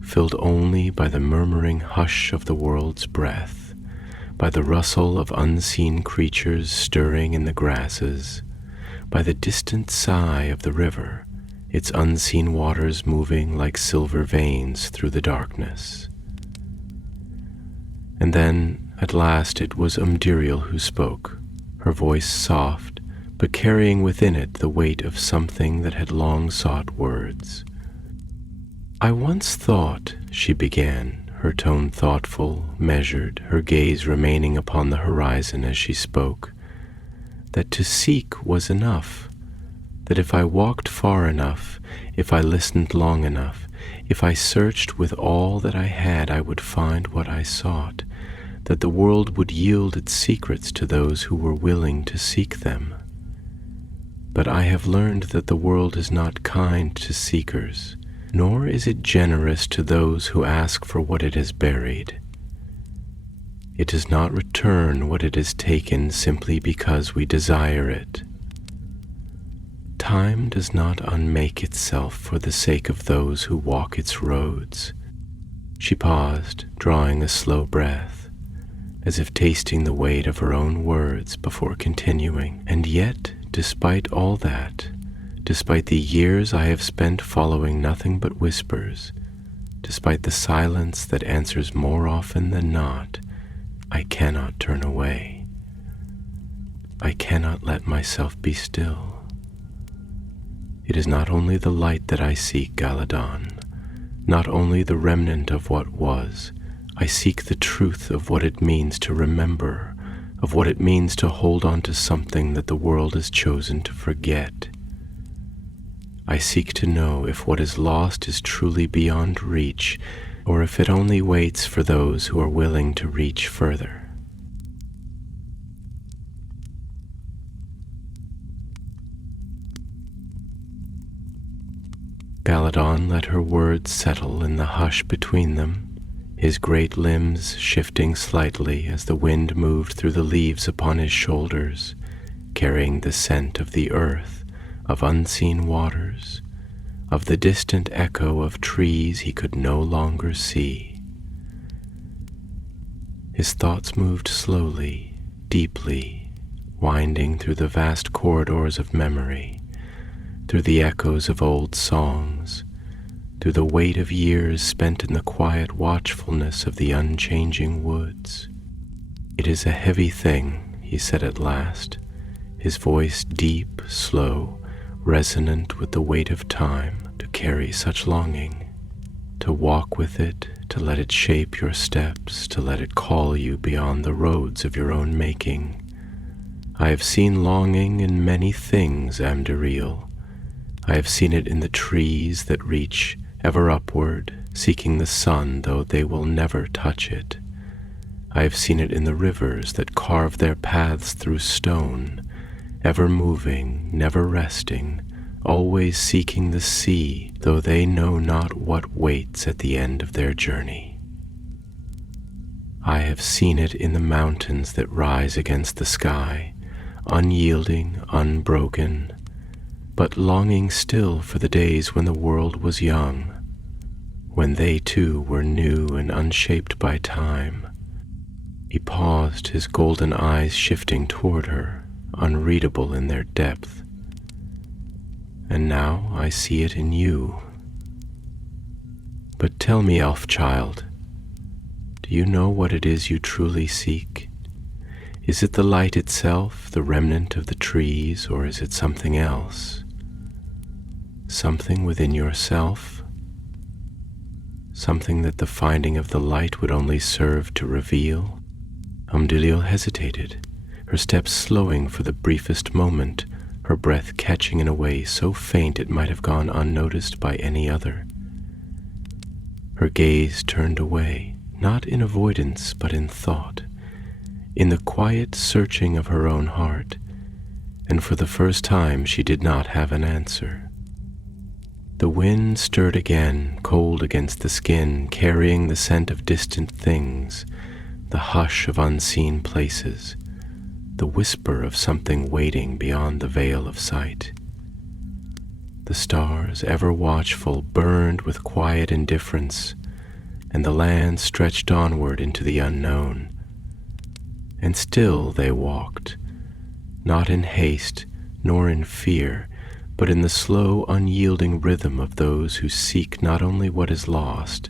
filled only by the murmuring hush of the world's breath, by the rustle of unseen creatures stirring in the grasses, by the distant sigh of the river, its unseen waters moving like silver veins through the darkness. And then, at last, it was Umdiriel who spoke, her voice soft, but carrying within it the weight of something that had long sought words. "I once thought," she began, her tone thoughtful, measured, her gaze remaining upon the horizon as she spoke, "that to seek was enough, that if I walked far enough, if I listened long enough, if I searched with all that I had, I would find what I sought, that the world would yield its secrets to those who were willing to seek them. But I have learned that the world is not kind to seekers, nor is it generous to those who ask for what it has buried. It does not return what it has taken simply because we desire it. Time does not unmake itself for the sake of those who walk its roads." She paused, drawing a slow breath, as if tasting the weight of her own words before continuing. "And yet, despite all that, despite the years I have spent following nothing but whispers, despite the silence that answers more often than not, I cannot turn away. I cannot let myself be still. It is not only the light that I seek, Galadon, not only the remnant of what was. I seek the truth of what it means to remember, of what it means to hold on to something that the world has chosen to forget. I seek to know if what is lost is truly beyond reach, or if it only waits for those who are willing to reach further." Galadon let her words settle in the hush between them, his great limbs shifting slightly as the wind moved through the leaves upon his shoulders, carrying the scent of the earth, of unseen waters, of the distant echo of trees he could no longer see. His thoughts moved slowly, deeply, winding through the vast corridors of memory, through the echoes of old songs, through the weight of years spent in the quiet watchfulness of the unchanging woods. "It is a heavy thing," he said at last, his voice deep, slow, resonant with the weight of time, "to carry such longing, to walk with it, to let it shape your steps, to let it call you beyond the roads of your own making. I have seen longing in many things, Amdariel. I have seen it in the trees that reach ever upward, seeking the sun though they will never touch it. I have seen it in the rivers that carve their paths through stone, ever moving, never resting, always seeking the sea, though they know not what waits at the end of their journey. I have seen it in the mountains that rise against the sky, unyielding, unbroken, but longing still for the days when the world was young, when they too were new and unshaped by time." He paused, his golden eyes shifting toward her, unreadable in their depth. "And now I see it in you. But tell me, elf child, do you know what it is you truly seek? Is it the light itself, the remnant of the trees, or is it something else? Something within yourself? Something that the finding of the light would only serve to reveal?" Amdiliel hesitated, her steps slowing for the briefest moment, her breath catching in a way so faint it might have gone unnoticed by any other. Her gaze turned away, not in avoidance but in thought, in the quiet searching of her own heart, and for the first time she did not have an answer. The wind stirred again, cold against the skin, carrying the scent of distant things, the hush of unseen places, the whisper of something waiting beyond the veil of sight. The stars, ever watchful, burned with quiet indifference, and the land stretched onward into the unknown. And still they walked, not in haste nor in fear, but in the slow, unyielding rhythm of those who seek not only what is lost,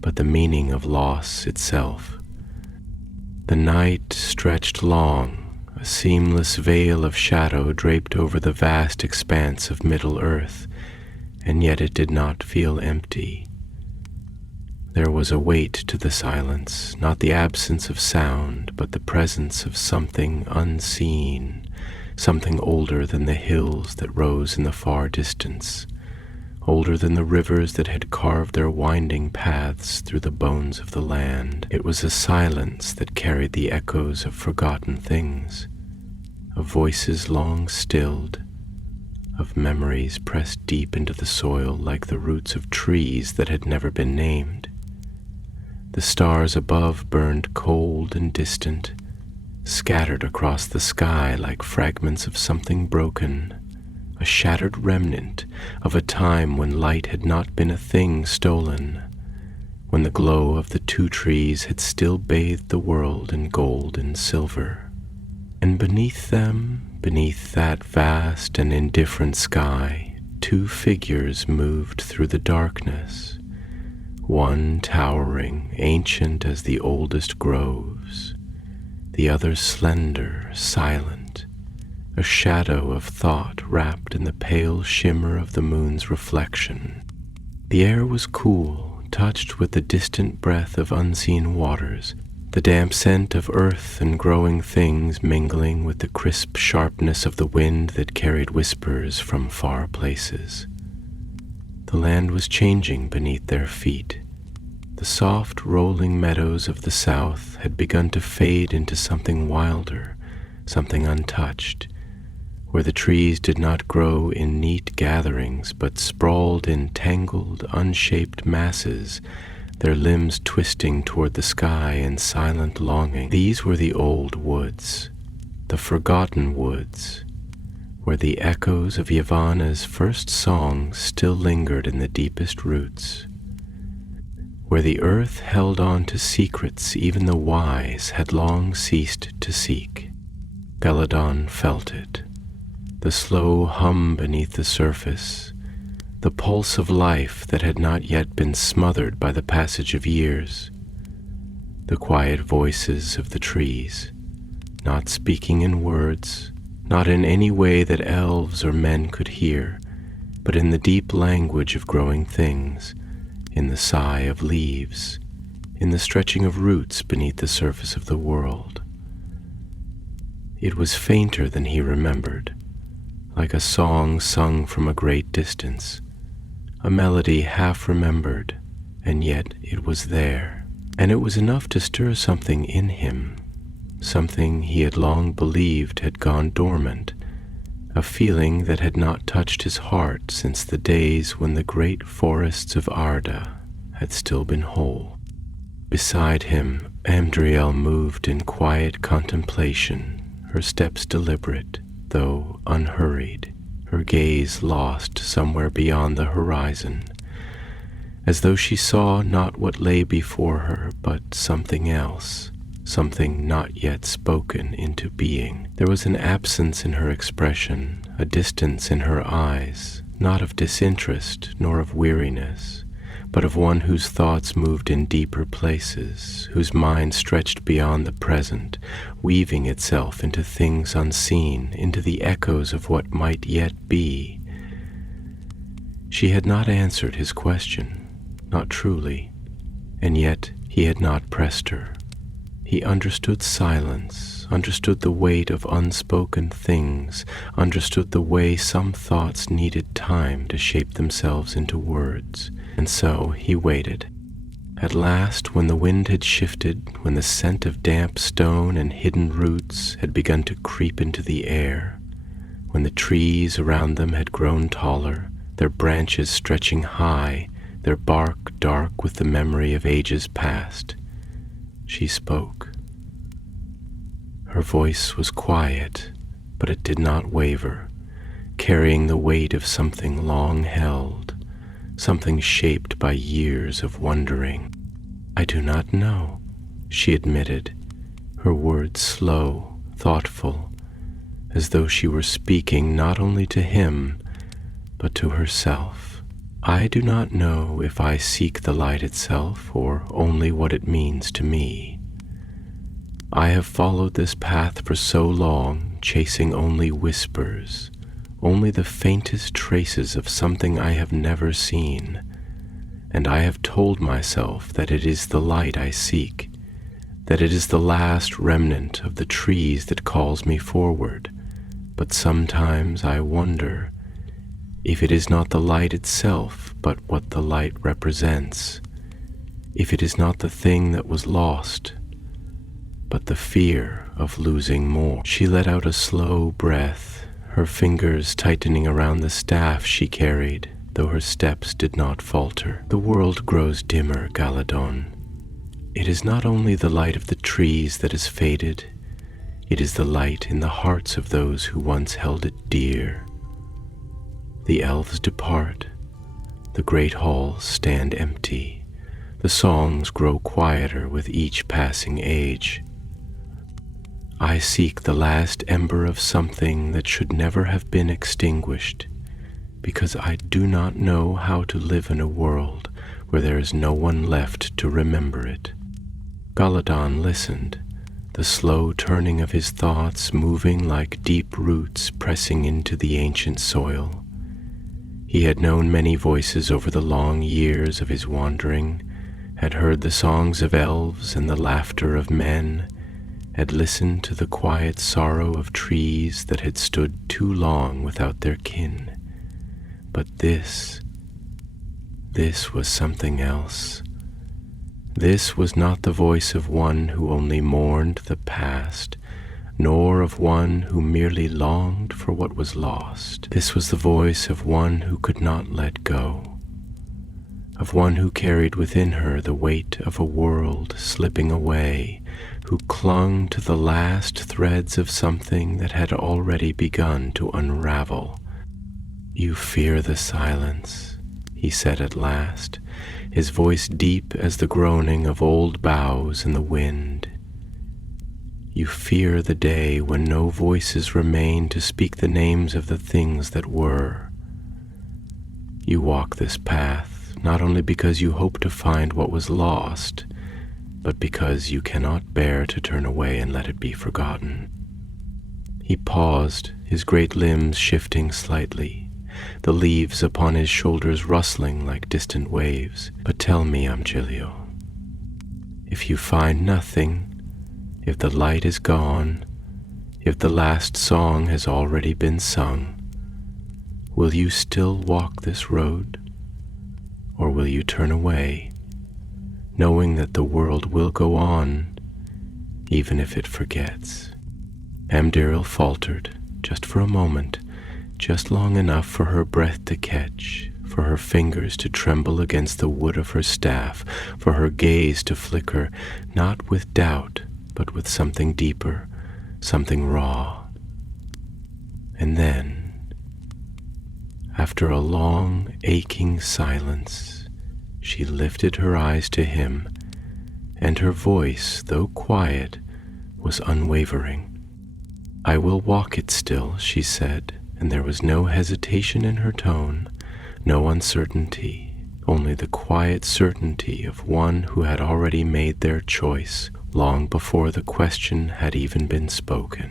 but the meaning of loss itself. The night stretched long, a seamless veil of shadow draped over the vast expanse of Middle-earth, and yet it did not feel empty. There was a weight to the silence, not the absence of sound, but the presence of something unseen, something older than the hills that rose in the far distance, older than the rivers that had carved their winding paths through the bones of the land. It was a silence that carried the echoes of forgotten things, of voices long stilled, of memories pressed deep into the soil like the roots of trees that had never been named. The stars above burned cold and distant, scattered across the sky like fragments of something broken, a shattered remnant of a time when light had not been a thing stolen, when the glow of the two trees had still bathed the world in gold and silver. And beneath them, beneath that vast and indifferent sky, two figures moved through the darkness, one towering, ancient as the oldest groves, the other slender, silent, a shadow of thought wrapped in the pale shimmer of the moon's reflection. The air was cool, touched with the distant breath of unseen waters, the damp scent of earth and growing things mingling with the crisp sharpness of the wind that carried whispers from far places. The land was changing beneath their feet. The soft, rolling meadows of the south had begun to fade into something wilder, something untouched, where the trees did not grow in neat gatherings, but sprawled in tangled, unshaped masses, their limbs twisting toward the sky in silent longing. These were the old woods, the forgotten woods, where the echoes of Yavanna's first song still lingered in the deepest roots, where the earth held on to secrets even the wise had long ceased to seek. Galadon felt it, the slow hum beneath the surface, the pulse of life that had not yet been smothered by the passage of years, the quiet voices of the trees, not speaking in words, not in any way that elves or men could hear, but in the deep language of growing things, in the sigh of leaves, in the stretching of roots beneath the surface of the world. It was fainter than he remembered, like a song sung from a great distance, a melody half remembered, and yet it was there, and it was enough to stir something in him, something he had long believed had gone dormant, a feeling that had not touched his heart since the days when the great forests of Arda had still been whole. Beside him, Amdriel moved in quiet contemplation, her steps deliberate, though unhurried, her gaze lost somewhere beyond the horizon, as though she saw not what lay before her, but something else, something not yet spoken into being. There was an absence in her expression, a distance in her eyes, not of disinterest nor of weariness, but of one whose thoughts moved in deeper places, whose mind stretched beyond the present, weaving itself into things unseen, into the echoes of what might yet be. She had not answered his question, not truly, and yet he had not pressed her. He understood silence, understood the weight of unspoken things, understood the way some thoughts needed time to shape themselves into words. And so he waited. At last, when the wind had shifted, when the scent of damp stone and hidden roots had begun to creep into the air, when the trees around them had grown taller, their branches stretching high, their bark dark with the memory of ages past, she spoke. Her voice was quiet, but it did not waver, carrying the weight of something long held, something shaped by years of wondering. "I do not know," she admitted, her words slow, thoughtful, as though she were speaking not only to him, but to herself. "I do not know if I seek the light itself or only what it means to me. I have followed this path for so long, chasing only whispers, only the faintest traces of something I have never seen, and I have told myself that it is the light I seek, that it is the last remnant of the trees that calls me forward, but sometimes I wonder if it is not the light itself, but what the light represents, if it is not the thing that was lost, but the fear of losing more." She let out a slow breath, her fingers tightening around the staff she carried, though her steps did not falter. "The world grows dimmer, Galadon. It is not only the light of the trees that has faded, it is the light in the hearts of those who once held it dear. The elves depart, the great halls stand empty, the songs grow quieter with each passing age. I seek the last ember of something that should never have been extinguished, because I do not know how to live in a world where there is no one left to remember it." Galadon listened, the slow turning of his thoughts moving like deep roots pressing into the ancient soil. He had known many voices over the long years of his wandering, had heard the songs of elves and the laughter of men, had listened to the quiet sorrow of trees that had stood too long without their kin. But this was something else. This was not the voice of one who only mourned the past, nor of one who merely longed for what was lost. This was the voice of one who could not let go, of one who carried within her the weight of a world slipping away, who clung to the last threads of something that had already begun to unravel. "You fear the silence," he said at last, his voice deep as the groaning of old boughs in the wind. "You fear the day when no voices remain to speak the names of the things that were. You walk this path not only because you hope to find what was lost, but because you cannot bear to turn away and let it be forgotten." He paused, his great limbs shifting slightly, the leaves upon his shoulders rustling like distant waves. "But tell me, Amchilio, if you find nothing, if the light is gone, if the last song has already been sung, will you still walk this road? Or will you turn away, knowing that the world will go on, even if it forgets?" Amdiril faltered, just for a moment, just long enough for her breath to catch, for her fingers to tremble against the wood of her staff, for her gaze to flicker, not with doubt, but with something deeper, something raw. And then, after a long, aching silence, she lifted her eyes to him, and her voice, though quiet, was unwavering. "I will walk it still," she said, and there was no hesitation in her tone, no uncertainty, only the quiet certainty of one who had already made their choice long before the question had even been spoken.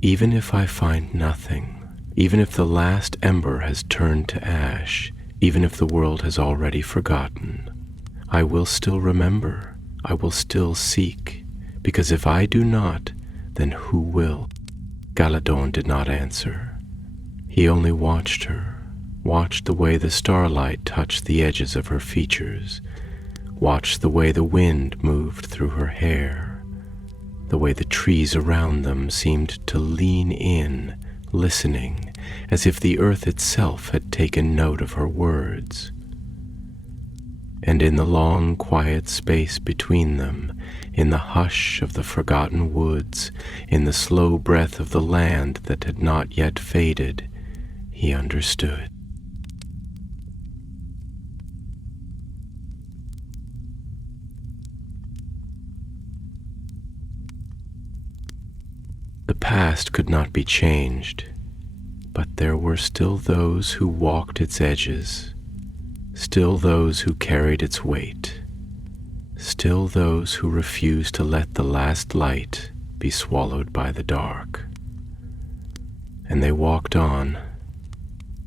"Even if I find nothing, even if the last ember has turned to ash, even if the world has already forgotten, I will still remember, I will still seek, because if I do not, then who will?" Galadon did not answer. He only watched her, watched the way the starlight touched the edges of her features, watched the way the wind moved through her hair, the way the trees around them seemed to lean in, listening, as if the earth itself had taken note of her words. And in the long, quiet space between them, in the hush of the forgotten woods, in the slow breath of the land that had not yet faded, he understood. The past could not be changed, but there were still those who walked its edges, still those who carried its weight, still those who refused to let the last light be swallowed by the dark. And they walked on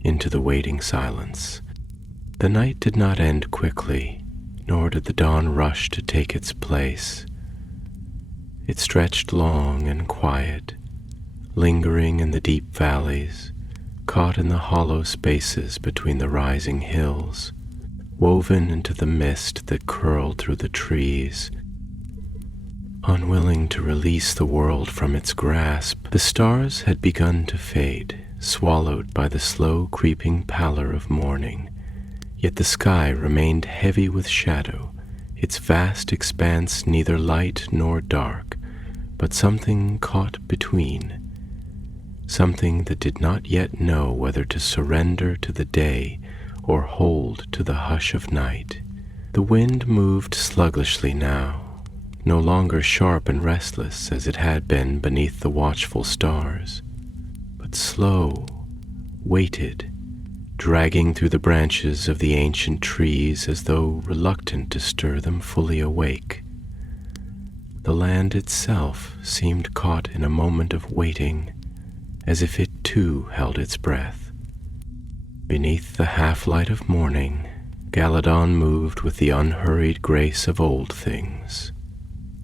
into the waiting silence. The night did not end quickly, nor did the dawn rush to take its place. It stretched long and quiet, lingering in the deep valleys, caught in the hollow spaces between the rising hills, woven into the mist that curled through the trees. Unwilling to release the world from its grasp, the stars had begun to fade, swallowed by the slow creeping pallor of morning, yet the sky remained heavy with shadow, its vast expanse neither light nor dark, but something caught between, something that did not yet know whether to surrender to the day or hold to the hush of night. The wind moved sluggishly now, no longer sharp and restless as it had been beneath the watchful stars, but slow, weighted, dragging through the branches of the ancient trees as though reluctant to stir them fully awake. The land itself seemed caught in a moment of waiting, as if it too held its breath. Beneath the half-light of morning, Galadon moved with the unhurried grace of old things,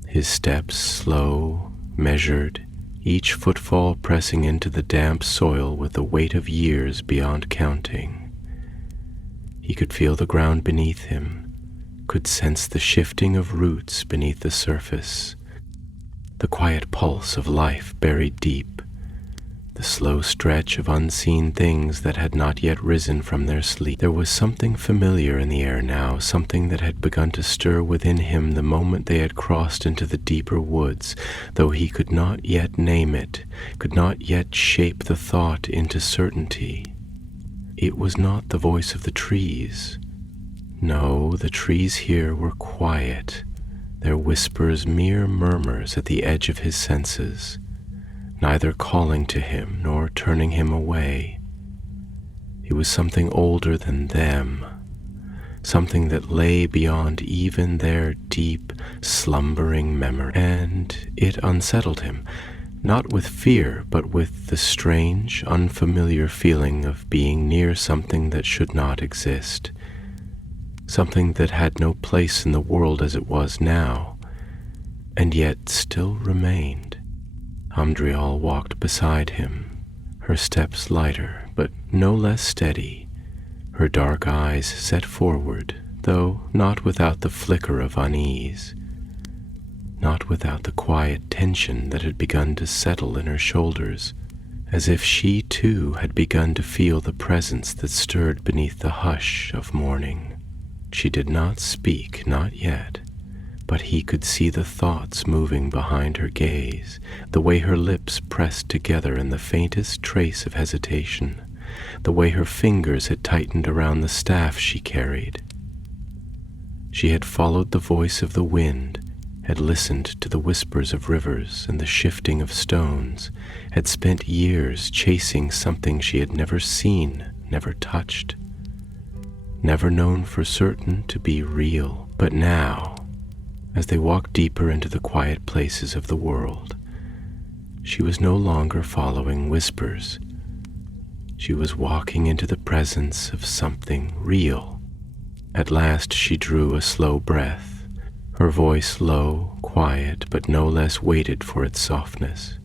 his steps slow, measured, each footfall pressing into the damp soil with the weight of years beyond counting. He could feel the ground beneath him, could sense the shifting of roots beneath the surface, the quiet pulse of life buried deep, the slow stretch of unseen things that had not yet risen from their sleep. There was something familiar in the air now, something that had begun to stir within him the moment they had crossed into the deeper woods, though he could not yet name it, could not yet shape the thought into certainty. It was not the voice of the trees. No, the trees here were quiet, their whispers mere murmurs at the edge of his senses, neither calling to him nor turning him away. It was something older than them, something that lay beyond even their deep, slumbering memory, and it unsettled him, not with fear, but with the strange, unfamiliar feeling of being near something that should not exist, something that had no place in the world as it was now, and yet still remained. Amdrial walked beside him, her steps lighter, but no less steady, her dark eyes set forward, though not without the flicker of unease, not without the quiet tension that had begun to settle in her shoulders, as if she too had begun to feel the presence that stirred beneath the hush of morning. She did not speak, not yet, but he could see the thoughts moving behind her gaze, the way her lips pressed together in the faintest trace of hesitation, the way her fingers had tightened around the staff she carried. She had followed the voice of the wind, had listened to the whispers of rivers and the shifting of stones, had spent years chasing something she had never seen, never touched, never known for certain to be real. But now, as they walked deeper into the quiet places of the world, she was no longer following whispers. She was walking into the presence of something real. At last she drew a slow breath, her voice low, quiet, but no less weighted for its softness.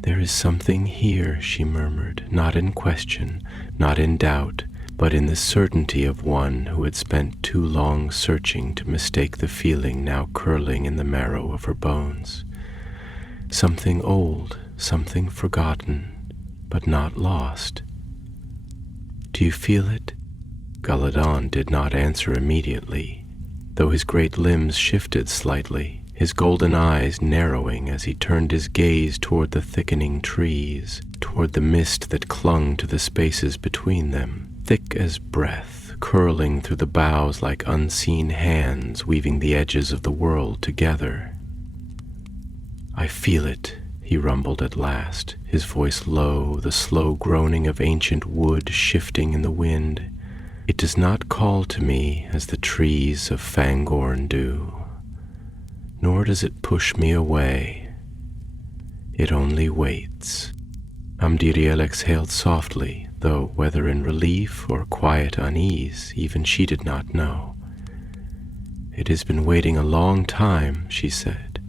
"There is something here," she murmured, not in question, not in doubt, but in the certainty of one who had spent too long searching to mistake the feeling now curling in the marrow of her bones. Something old, something forgotten, but not lost. "Do you feel it?" Galadon did not answer immediately, though his great limbs shifted slightly, his golden eyes narrowing as he turned his gaze toward the thickening trees, toward the mist that clung to the spaces between them, thick as breath, curling through the boughs like unseen hands weaving the edges of the world together. "I feel it," he rumbled at last, his voice low, the slow groaning of ancient wood shifting in the wind. "It does not call to me as the trees of Fangorn do, nor does it push me away. It only waits." Amdiriel exhaled softly, though whether in relief or quiet unease, even she did not know. "It has been waiting a long time," she said,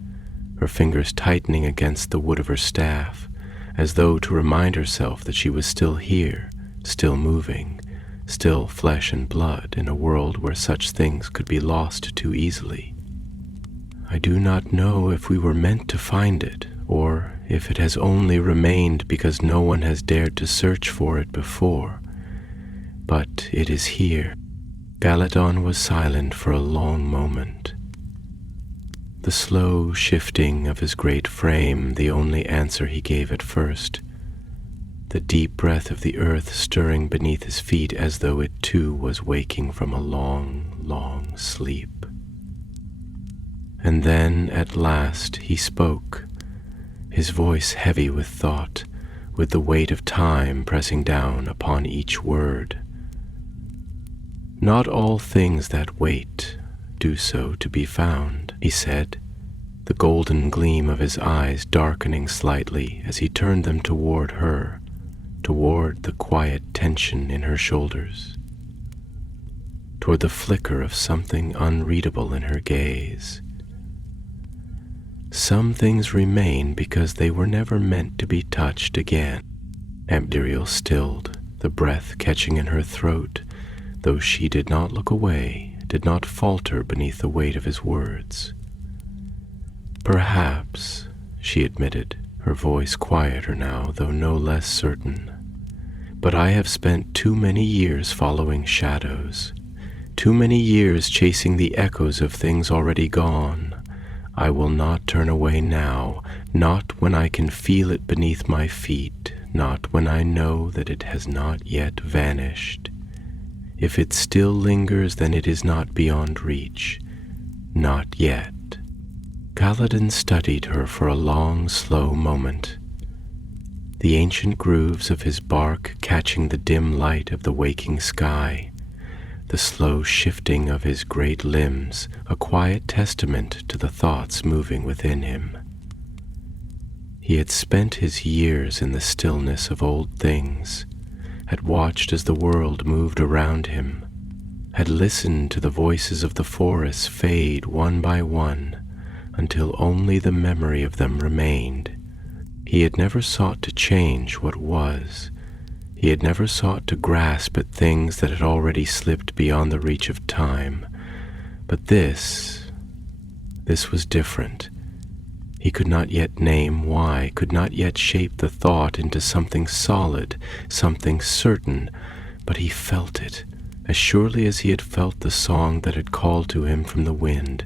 her fingers tightening against the wood of her staff, as though to remind herself that she was still here, still moving, still flesh and blood in a world where such things could be lost too easily. "I do not know if we were meant to find it, or if it has only remained because no one has dared to search for it before, but it is here." Galadon was silent for a long moment, the slow shifting of his great frame the only answer he gave at first, the deep breath of the earth stirring beneath his feet as though it too was waking from a long, long sleep. And then, at last, he spoke, his voice heavy with thought, with the weight of time pressing down upon each word. "Not all things that wait do so to be found," he said, the golden gleam of his eyes darkening slightly as he turned them toward her, toward the quiet tension in her shoulders, toward the flicker of something unreadable in her gaze. "Some things remain because they were never meant to be touched again." Amdiriel stilled, the breath catching in her throat, though she did not look away, did not falter beneath the weight of his words. "Perhaps," she admitted, her voice quieter now, though no less certain. But I have spent too many years following shadows, too many years chasing the echoes of things already gone. I will not turn away now, not when I can feel it beneath my feet, not when I know that it has not yet vanished. If it still lingers, then it is not beyond reach. Not yet. Kaladin studied her for a long, slow moment, the ancient grooves of his bark catching the dim light of the waking sky, the slow shifting of his great limbs, a quiet testament to the thoughts moving within him. He had spent his years in the stillness of old things, had watched as the world moved around him, had listened to the voices of the forests fade one by one until only the memory of them remained. He had never sought to change what was. He had never sought to grasp at things that had already slipped beyond the reach of time. But this was different. He could not yet name why, could not yet shape the thought into something solid, something certain, but he felt it, as surely as he had felt the song that had called to him from the wind,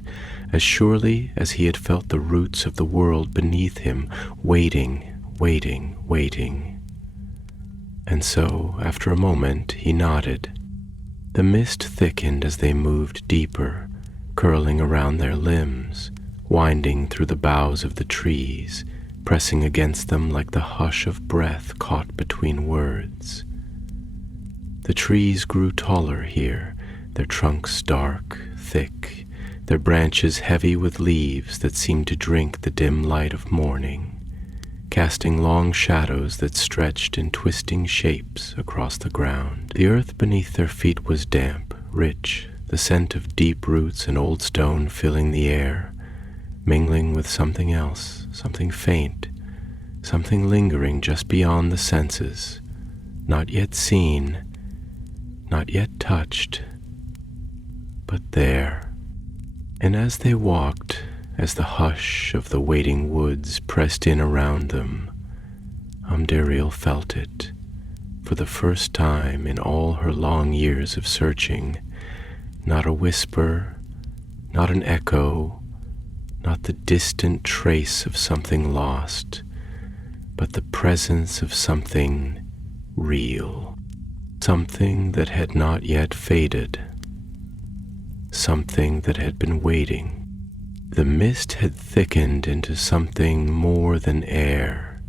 as surely as he had felt the roots of the world beneath him, waiting, waiting, waiting. And so, after a moment, he nodded. The mist thickened as they moved deeper, curling around their limbs, winding through the boughs of the trees, pressing against them like the hush of breath caught between words. The trees grew taller here, their trunks dark, thick, their branches heavy with leaves that seemed to drink the dim light of morning, casting long shadows that stretched in twisting shapes across the ground. The earth beneath their feet was damp, rich, the scent of deep roots and old stone filling the air, mingling with something else, something faint, something lingering just beyond the senses, not yet seen, not yet touched, but there. And as they walked, as the hush of the waiting woods pressed in around them, Amdiriel felt it, for the first time in all her long years of searching, not a whisper, not an echo, not the distant trace of something lost, but the presence of something real, something that had not yet faded, something that had been waiting. The mist had thickened into something more than air,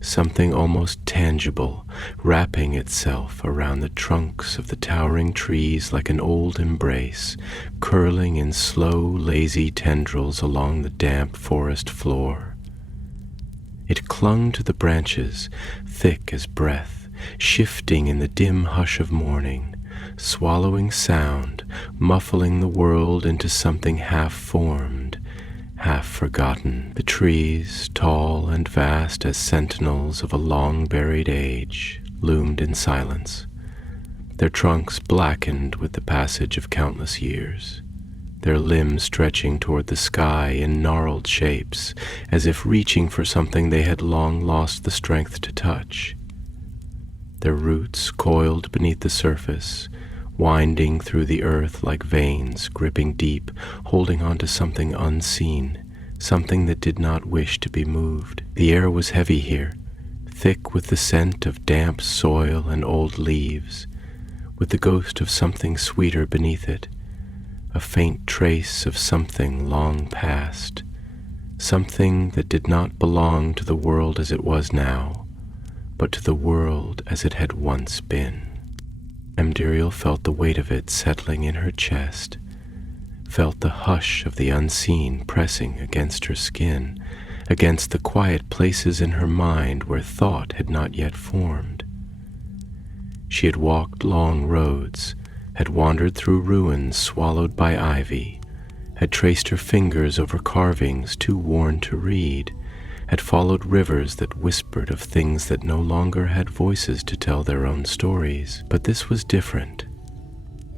something almost tangible, wrapping itself around the trunks of the towering trees like an old embrace, curling in slow, lazy tendrils along the damp forest floor. It clung to the branches, thick as breath, shifting in the dim hush of morning, swallowing sound, muffling the world into something half-formed, half-forgotten. The trees, tall and vast as sentinels of a long-buried age, loomed in silence, their trunks blackened with the passage of countless years, their limbs stretching toward the sky in gnarled shapes, as if reaching for something they had long lost the strength to touch. Their roots coiled beneath the surface, winding through the earth like veins, gripping deep, holding on to something unseen, something that did not wish to be moved. The air was heavy here, thick with the scent of damp soil and old leaves, with the ghost of something sweeter beneath it, a faint trace of something long past, something that did not belong to the world as it was now, but to the world as it had once been. Amdiriel felt the weight of it settling in her chest, felt the hush of the unseen pressing against her skin, against the quiet places in her mind where thought had not yet formed. She had walked long roads, had wandered through ruins swallowed by ivy, had traced her fingers over carvings too worn to read, had followed rivers that whispered of things that no longer had voices to tell their own stories. But this was different.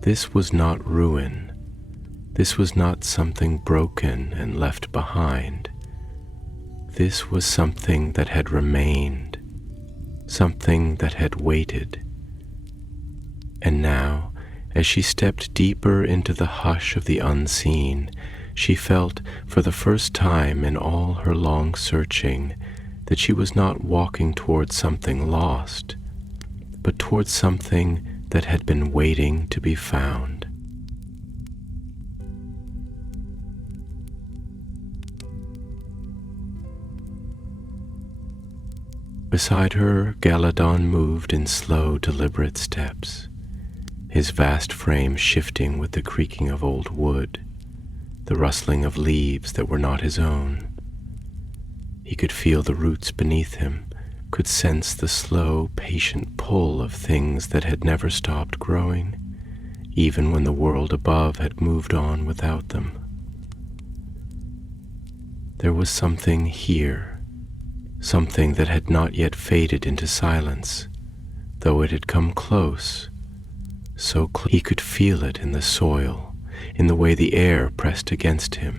This was not ruin. This was not something broken and left behind. This was something that had remained, something that had waited. And now, as she stepped deeper into the hush of the unseen, she felt, for the first time in all her long searching, that she was not walking towards something lost, but towards something that had been waiting to be found. Beside her, Galadon moved in slow, deliberate steps, his vast frame shifting with the creaking of old wood, the rustling of leaves that were not his own. He could feel the roots beneath him, could sense the slow, patient pull of things that had never stopped growing, even when the world above had moved on without them. There was something here, something that had not yet faded into silence, though it had come close, so close he could feel it in the soil, in the way the air pressed against him,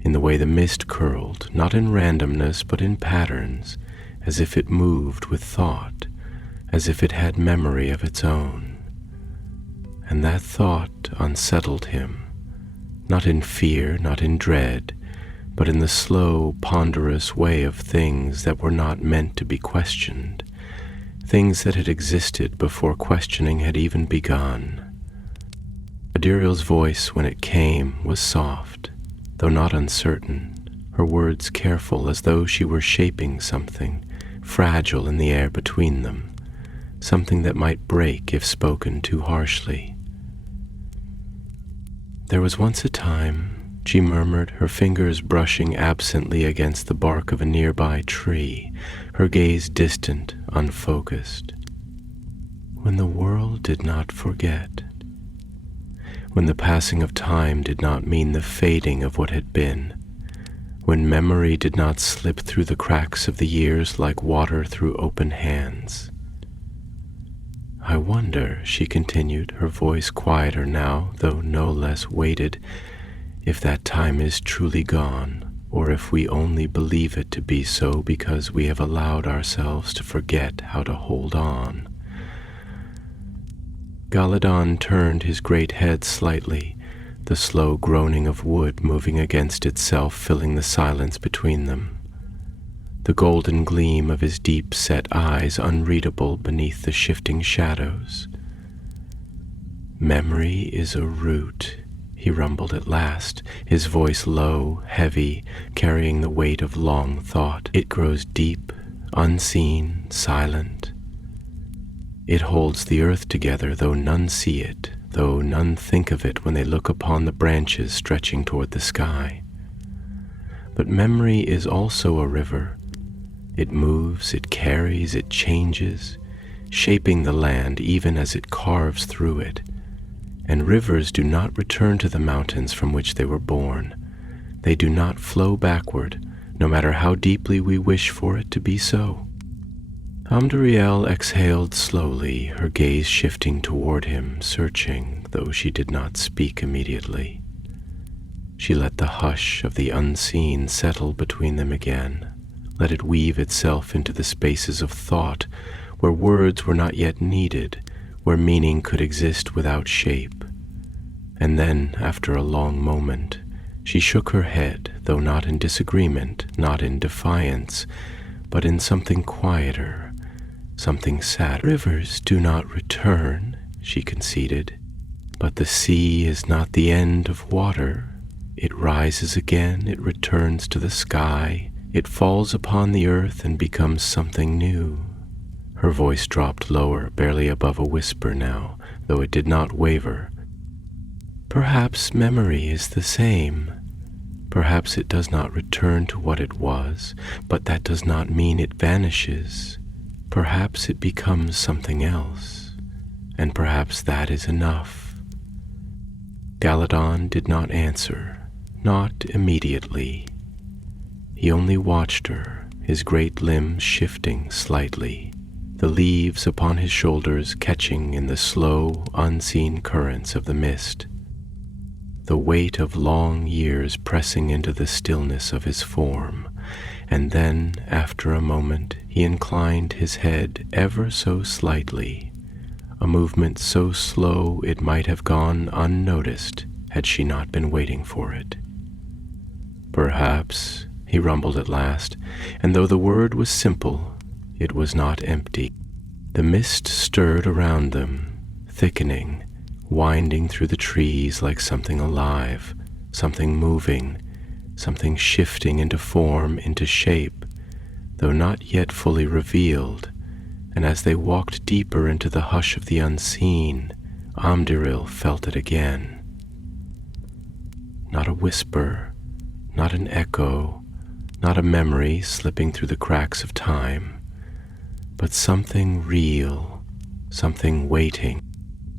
in the way the mist curled, not in randomness but in patterns, as if it moved with thought, as if it had memory of its own. And that thought unsettled him, not in fear, not in dread, but in the slow, ponderous way of things that were not meant to be questioned, things that had existed before questioning had even begun. Adiriel's voice, when it came, was soft, though not uncertain, her words careful, as though she were shaping something, fragile in the air between them, something that might break if spoken too harshly. "There was once a time," she murmured, her fingers brushing absently against the bark of a nearby tree, her gaze distant, unfocused, "when the world did not forget, when the passing of time did not mean the fading of what had been, when memory did not slip through the cracks of the years like water through open hands. I wonder," she continued, her voice quieter now, though no less weighted, "if that time is truly gone, or if we only believe it to be so because we have allowed ourselves to forget how to hold on." Galadon turned his great head slightly, the slow groaning of wood moving against itself filling the silence between them, the golden gleam of his deep-set eyes unreadable beneath the shifting shadows. "Memory is a root," he rumbled at last, his voice low, heavy, carrying the weight of long thought. "It grows deep, unseen, silent. It holds the earth together, though none see it, though none think of it when they look upon the branches stretching toward the sky. But memory is also a river. It moves, it carries, it changes, shaping the land even as it carves through it. And rivers do not return to the mountains from which they were born. They do not flow backward, no matter how deeply we wish for it to be so." Amdariel exhaled slowly, her gaze shifting toward him, searching, though she did not speak immediately. She let the hush of the unseen settle between them again, let it weave itself into the spaces of thought, where words were not yet needed, where meaning could exist without shape. And then, after a long moment, she shook her head, though not in disagreement, not in defiance, but in something quieter, something sad. "Rivers do not return," she conceded, "but the sea is not the end of water. It rises again, it returns to the sky, it falls upon the earth and becomes something new." Her voice dropped lower, barely above a whisper now, though it did not waver. "Perhaps memory is the same. Perhaps it does not return to what it was, but that does not mean it vanishes. Perhaps it becomes something else, and perhaps that is enough." Galadon did not answer, not immediately. He only watched her, his great limbs shifting slightly, the leaves upon his shoulders catching in the slow, unseen currents of the mist, the weight of long years pressing into the stillness of his form, and then, after a moment, he inclined his head ever so slightly, a movement so slow it might have gone unnoticed had she not been waiting for it. "Perhaps," he rumbled at last, and though the word was simple, it was not empty. The mist stirred around them, thickening, winding through the trees like something alive, something moving, something shifting into form, into shape, though not yet fully revealed, and as they walked deeper into the hush of the unseen, Amdiril felt it again. Not a whisper, not an echo, not a memory slipping through the cracks of time, but something real, something waiting.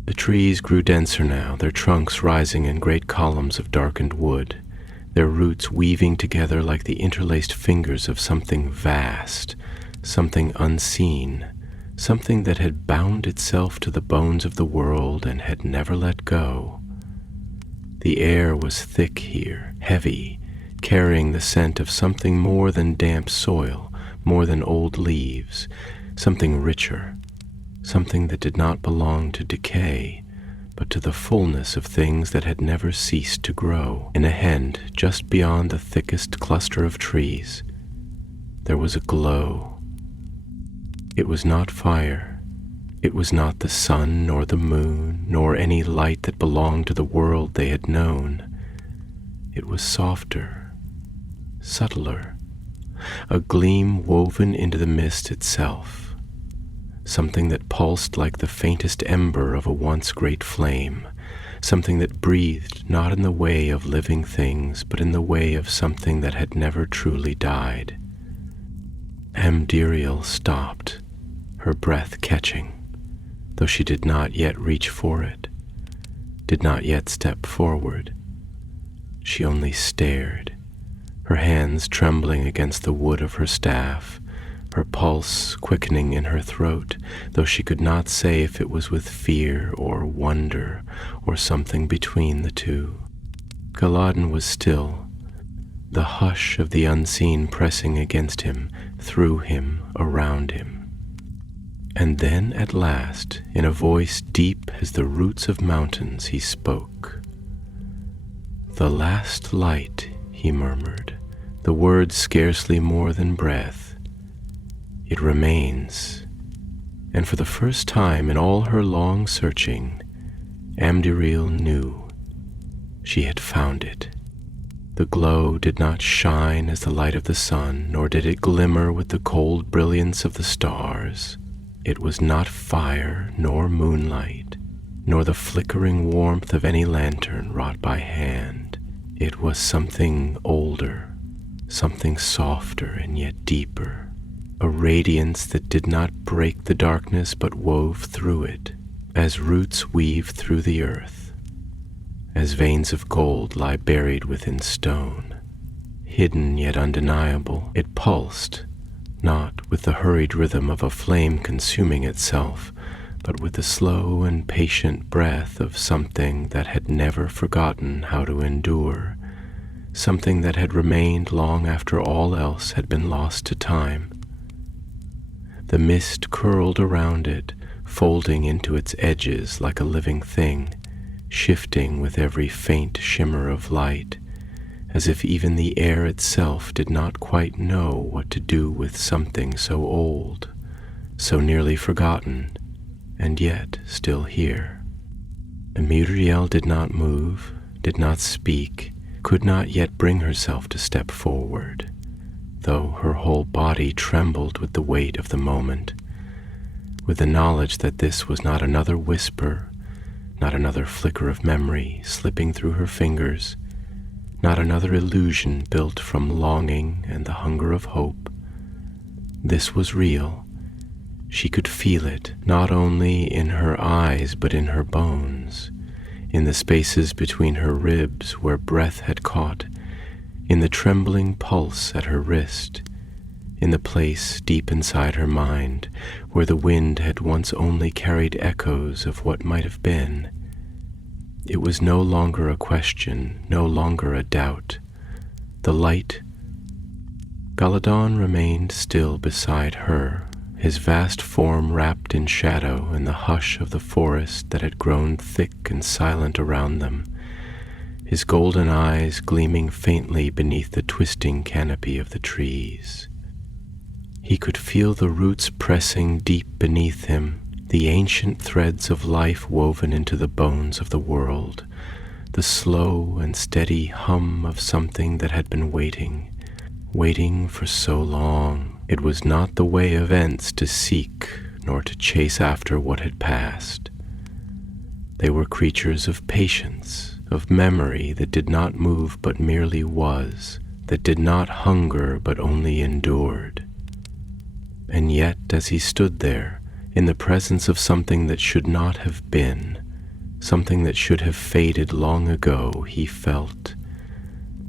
The trees grew denser now, their trunks rising in great columns of darkened wood, their roots weaving together like the interlaced fingers of something vast, something unseen, something that had bound itself to the bones of the world and had never let go. The air was thick here, heavy, carrying the scent of something more than damp soil, more than old leaves, something richer, something that did not belong to decay, but to the fullness of things that had never ceased to grow. In a hand, just beyond the thickest cluster of trees, there was a glow. It was not fire. It was not the sun, nor the moon, nor any light that belonged to the world they had known. It was softer, subtler, a gleam woven into the mist itself, something that pulsed like the faintest ember of a once great flame, something that breathed not in the way of living things, but in the way of something that had never truly died. Amdiril stopped, her breath catching, though she did not yet reach for it, did not yet step forward. She only stared, her hands trembling against the wood of her staff, her pulse quickening in her throat, though she could not say if it was with fear or wonder or something between the two. Galladon was still, the hush of the unseen pressing against him, through him, around him. And then at last, in a voice deep as the roots of mountains, he spoke. "The last light," he murmured, the words scarcely more than breath. "It remains." And for the first time in all her long searching, Amdiril knew. She had found it. The glow did not shine as the light of the sun, nor did it glimmer with the cold brilliance of the stars. It was not fire nor moonlight, nor the flickering warmth of any lantern wrought by hand. It was something older, something softer and yet deeper, a radiance that did not break the darkness but wove through it, as roots weave through the earth, as veins of gold lie buried within stone. Hidden yet undeniable, it pulsed, not with the hurried rhythm of a flame consuming itself, but with the slow and patient breath of something that had never forgotten how to endure, something that had remained long after all else had been lost to time. The mist curled around it, folding into its edges like a living thing, shifting with every faint shimmer of light, as if even the air itself did not quite know what to do with something so old, so nearly forgotten, and yet still here. Amiriel did not move, did not speak, could not yet bring herself to step forward, though her whole body trembled with the weight of the moment, with the knowledge that this was not another whisper, not another flicker of memory slipping through her fingers, not another illusion built from longing and the hunger of hope. This was real. She could feel it, not only in her eyes but in her bones, in the spaces between her ribs where breath had caught, in the trembling pulse at her wrist, in the place deep inside her mind where the wind had once only carried echoes of what might have been. It was no longer a question, no longer a doubt. The light Galadon remained still beside her, his vast form wrapped in shadow in the hush of the forest that had grown thick and silent around them, his golden eyes gleaming faintly beneath the twisting canopy of the trees. He could feel the roots pressing deep beneath him, the ancient threads of life woven into the bones of the world, the slow and steady hum of something that had been waiting for so long. It was not the way of Ents to seek nor to chase after what had passed. They were creatures of patience, of memory that did not move but merely was, that did not hunger but only endured. And yet, as he stood there, in the presence of something that should not have been, something that should have faded long ago, he felt,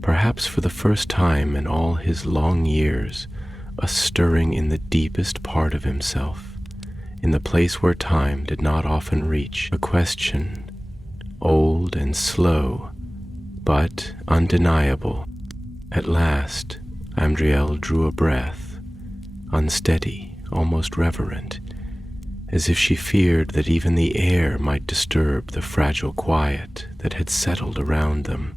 perhaps for the first time in all his long years, a stirring in the deepest part of himself, in the place where time did not often reach, a question, old and slow, but undeniable. At last, Amdriel drew a breath, unsteady, almost reverent, as if she feared that even the air might disturb the fragile quiet that had settled around them.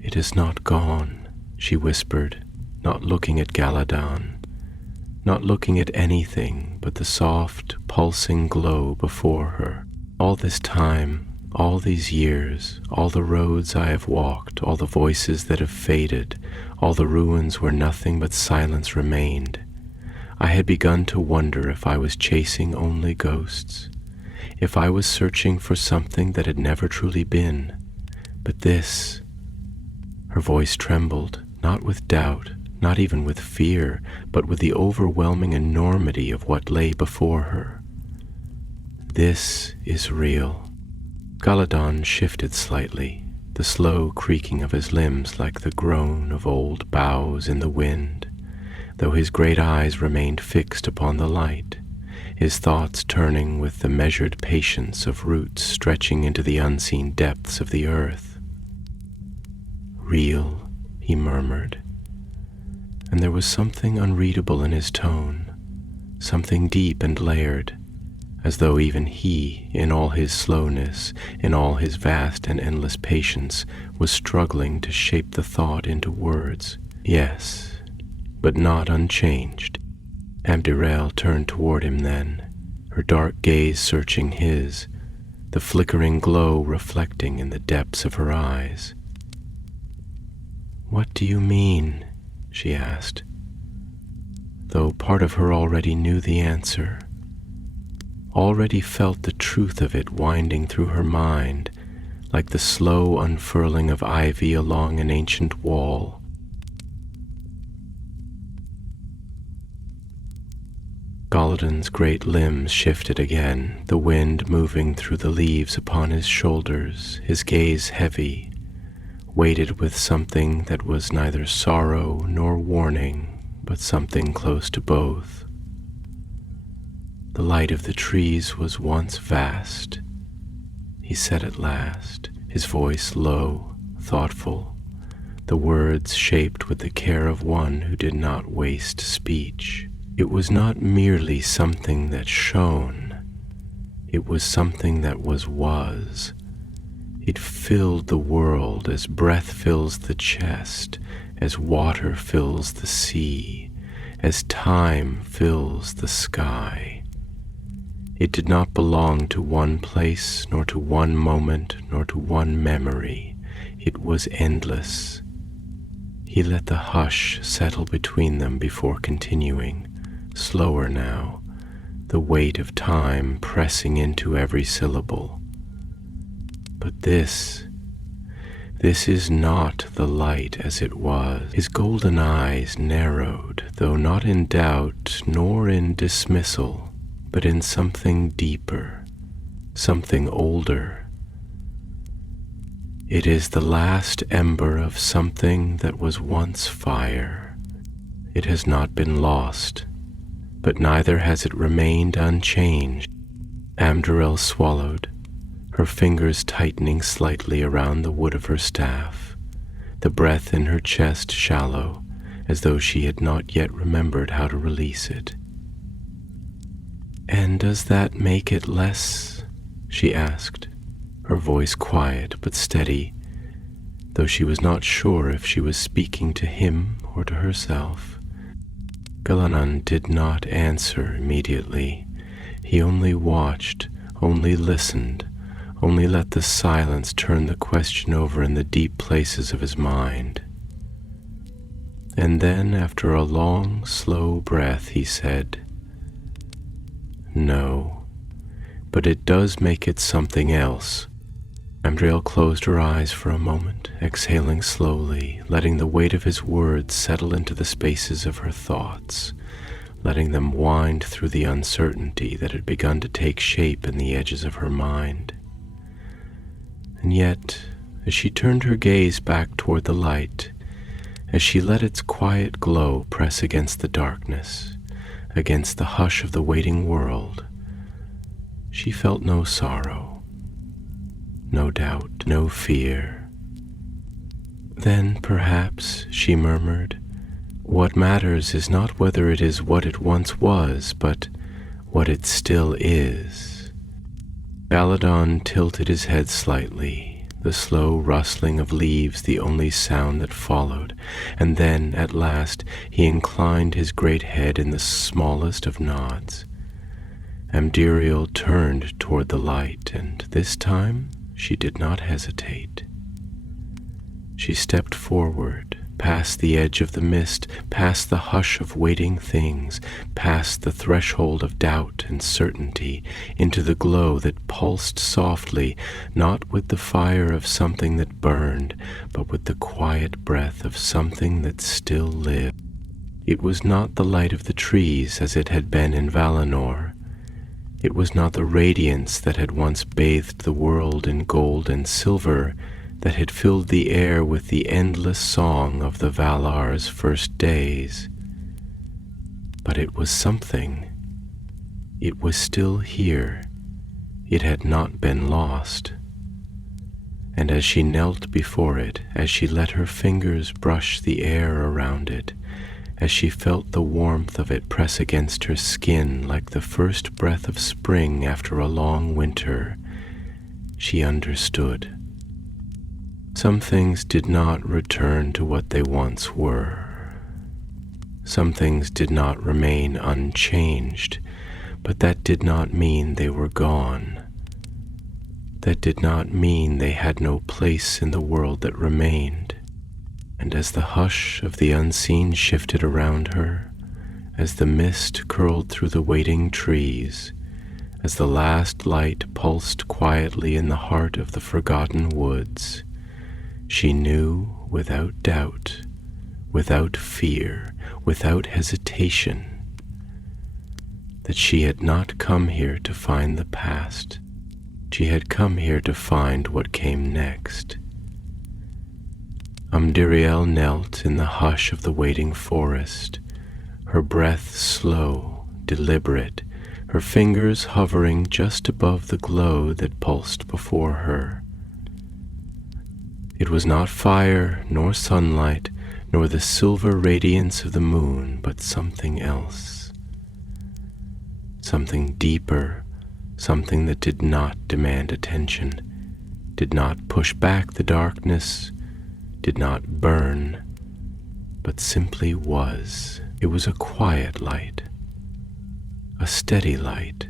"It is not gone," she whispered, not looking at Galadon, not looking at anything but the soft, pulsing glow before her. "All this time, all these years, all the roads I have walked, all the voices that have faded, all the ruins where nothing but silence remained, I had begun to wonder if I was chasing only ghosts, if I was searching for something that had never truly been. But this," her voice trembled, not with doubt, not even with fear, but with the overwhelming enormity of what lay before her. "This is real." Galadon shifted slightly, the slow creaking of his limbs like the groan of old boughs in the wind, though his great eyes remained fixed upon the light, his thoughts turning with the measured patience of roots stretching into the unseen depths of the earth. "Real," he murmured, and there was something unreadable in his tone, something deep and layered, as though even he, in all his slowness, in all his vast and endless patience, was struggling to shape the thought into words. Yes, but not unchanged. Amdriel turned toward him then, her dark gaze searching his, the flickering glow reflecting in the depths of her eyes. "What do you mean?" she asked, though part of her already knew the answer, already felt the truth of it winding through her mind, like the slow unfurling of ivy along an ancient wall. Galadon's great limbs shifted again, the wind moving through the leaves upon his shoulders, his gaze heavy, weighted with something that was neither sorrow nor warning, but something close to both. "The light of the trees was once vast," he said at last, his voice low, thoughtful, the words shaped with the care of one who did not waste speech. "It was not merely something that shone, it was something that was. It filled the world as breath fills the chest, as water fills the sea, as time fills the sky. It did not belong to one place, nor to one moment, nor to one memory. It was endless." He let the hush settle between them before continuing, slower now, the weight of time pressing into every syllable. "But this is not the light as it was." His golden eyes narrowed, though not in doubt nor in dismissal, but in something deeper, something older. "It is the last ember of something that was once fire. It has not been lost, but neither has it remained unchanged." Amdriel swallowed, her fingers tightening slightly around the wood of her staff, the breath in her chest shallow, as though she had not yet remembered how to release it. "And does that make it less?" she asked, her voice quiet but steady, though she was not sure if she was speaking to him or to herself. Galanan did not answer immediately. He only watched, only listened, only let the silence turn the question over in the deep places of his mind. And then, after a long, slow breath, he said, "No, but it does make it something else." Ambriel closed her eyes for a moment, exhaling slowly, letting the weight of his words settle into the spaces of her thoughts, letting them wind through the uncertainty that had begun to take shape in the edges of her mind. And yet, as she turned her gaze back toward the light, as she let its quiet glow press against the darkness, against the hush of the waiting world, she felt no sorrow, no doubt, no fear. "Then perhaps," she murmured, "what matters is not whether it is what it once was, but what it still is." Galadon tilted his head slightly, the slow rustling of leaves the only sound that followed, and then, at last, he inclined his great head in the smallest of nods. Amdiriel turned toward the light, and this time she did not hesitate. She stepped forward, past the edge of the mist, past the hush of waiting things, past the threshold of doubt and certainty, into the glow that pulsed softly, not with the fire of something that burned, but with the quiet breath of something that still lived. It was not the light of the trees as it had been in Valinor. It was not the radiance that had once bathed the world in gold and silver, that had filled the air with the endless song of the Valar's first days. But it was something. It was still here. It had not been lost. And as she knelt before it, as she let her fingers brush the air around it, as she felt the warmth of it press against her skin like the first breath of spring after a long winter, she understood. Some things did not return to what they once were. Some things did not remain unchanged, but that did not mean they were gone. That did not mean they had no place in the world that remained. And as the hush of the unseen shifted around her, as the mist curled through the waiting trees, as the last light pulsed quietly in the heart of the forgotten woods, she knew without doubt, without fear, without hesitation, that she had not come here to find the past. She had come here to find what came next. Amdiriel knelt in the hush of the waiting forest, her breath slow, deliberate, her fingers hovering just above the glow that pulsed before her. It was not fire, nor sunlight, nor the silver radiance of the moon, but something else. Something deeper, something that did not demand attention, did not push back the darkness, did not burn, but simply was. It was a quiet light, a steady light,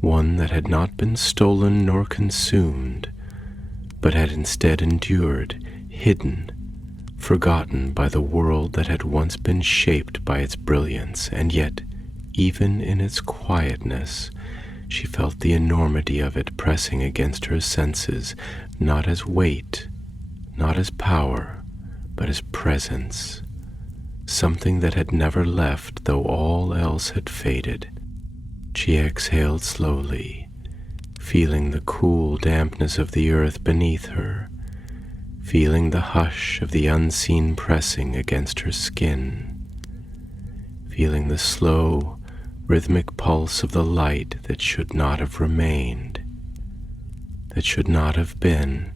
one that had not been stolen nor consumed, but had instead endured, hidden, forgotten by the world that had once been shaped by its brilliance, and yet, even in its quietness, she felt the enormity of it pressing against her senses, not as weight, not as power, but as presence, something that had never left though all else had faded. She exhaled slowly, feeling the cool dampness of the earth beneath her, feeling the hush of the unseen pressing against her skin, feeling the slow, rhythmic pulse of the light that should not have remained, that should not have been.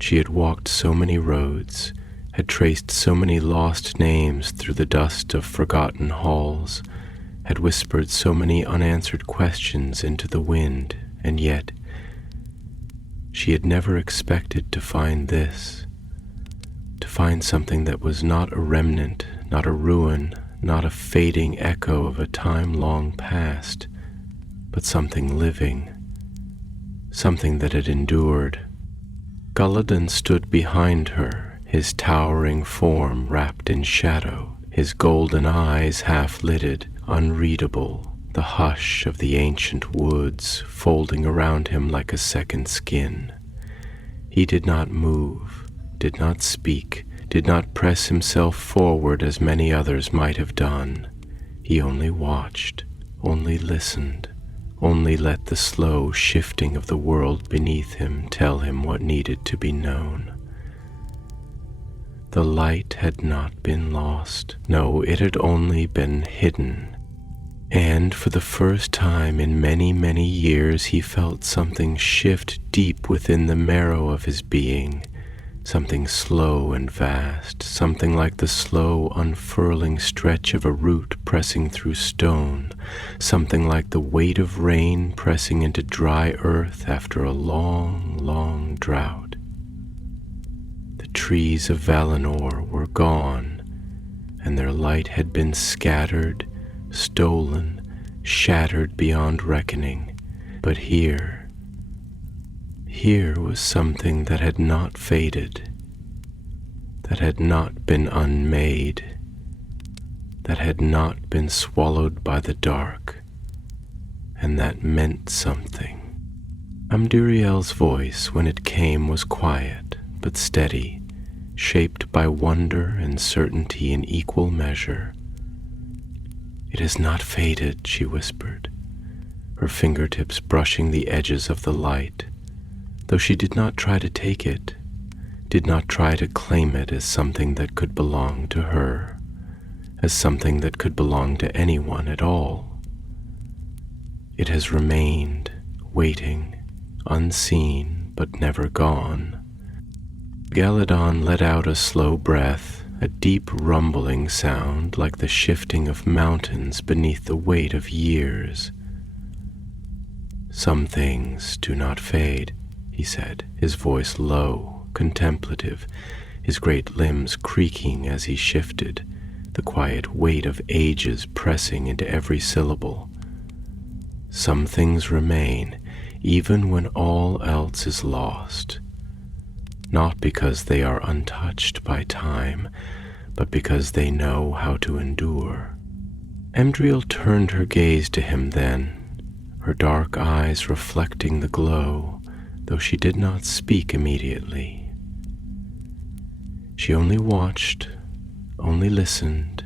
She had walked so many roads, had traced so many lost names through the dust of forgotten halls, had whispered so many unanswered questions into the wind, and yet she had never expected to find this, to find something that was not a remnant, not a ruin, not a fading echo of a time long past, but something living, something that had endured. Gulladon stood behind her, his towering form wrapped in shadow, his golden eyes half-lidded, unreadable, the hush of the ancient woods folding around him like a second skin. He did not move, did not speak, did not press himself forward as many others might have done. He only watched, only listened, only let the slow shifting of the world beneath him tell him what needed to be known. The light had not been lost. No, it had only been hidden. And for the first time in many, many years, he felt something shift deep within the marrow of his being, something slow and vast, something like the slow unfurling stretch of a root pressing through stone, something like the weight of rain pressing into dry earth after a long, long drought. The trees of Valinor were gone, and their light had been scattered, stolen, shattered beyond reckoning. But here was something that had not faded, that had not been unmade, that had not been swallowed by the dark, and that meant something. Amduriel's voice, when it came, was quiet but steady, shaped by wonder and certainty in equal measure. "It has not faded," she whispered, her fingertips brushing the edges of the light, though she did not try to take it, did not try to claim it as something that could belong to her, as something that could belong to anyone at all. It has remained, waiting, unseen but never gone. Gulladon let out a slow breath, a deep rumbling sound like the shifting of mountains beneath the weight of years. "Some things do not fade," he said, his voice low, contemplative, his great limbs creaking as he shifted, the quiet weight of ages pressing into every syllable. "Some things remain, even when all else is lost. Not because they are untouched by time, but because they know how to endure." Amdriel turned her gaze to him then, her dark eyes reflecting the glow, though she did not speak immediately. She only watched, only listened,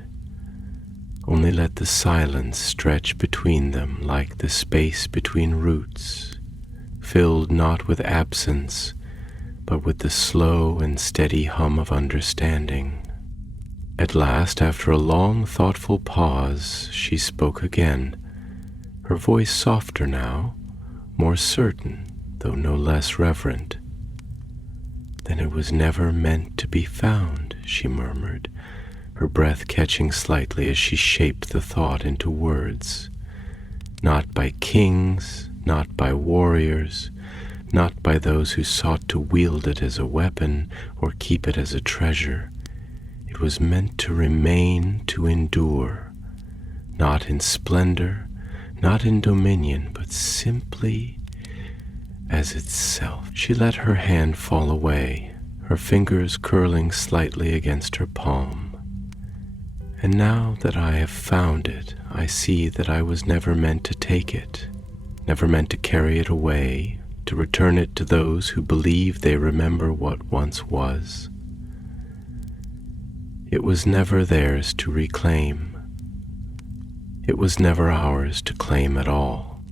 only let the silence stretch between them like the space between roots, filled not with absence, but with the slow and steady hum of understanding. At last, after a long, thoughtful pause, she spoke again, her voice softer now, more certain, though no less reverent. "Then it was never meant to be found," she murmured, her breath catching slightly as she shaped the thought into words. "Not by kings, not by warriors, not by those who sought to wield it as a weapon or keep it as a treasure. It was meant to remain, to endure, not in splendor, not in dominion, but simply as itself." She let her hand fall away, her fingers curling slightly against her palm. "And now that I have found it, I see that I was never meant to take it, never meant to carry it away, to return it to those who believe they remember what once was. It was never theirs to reclaim. It was never ours to claim at all."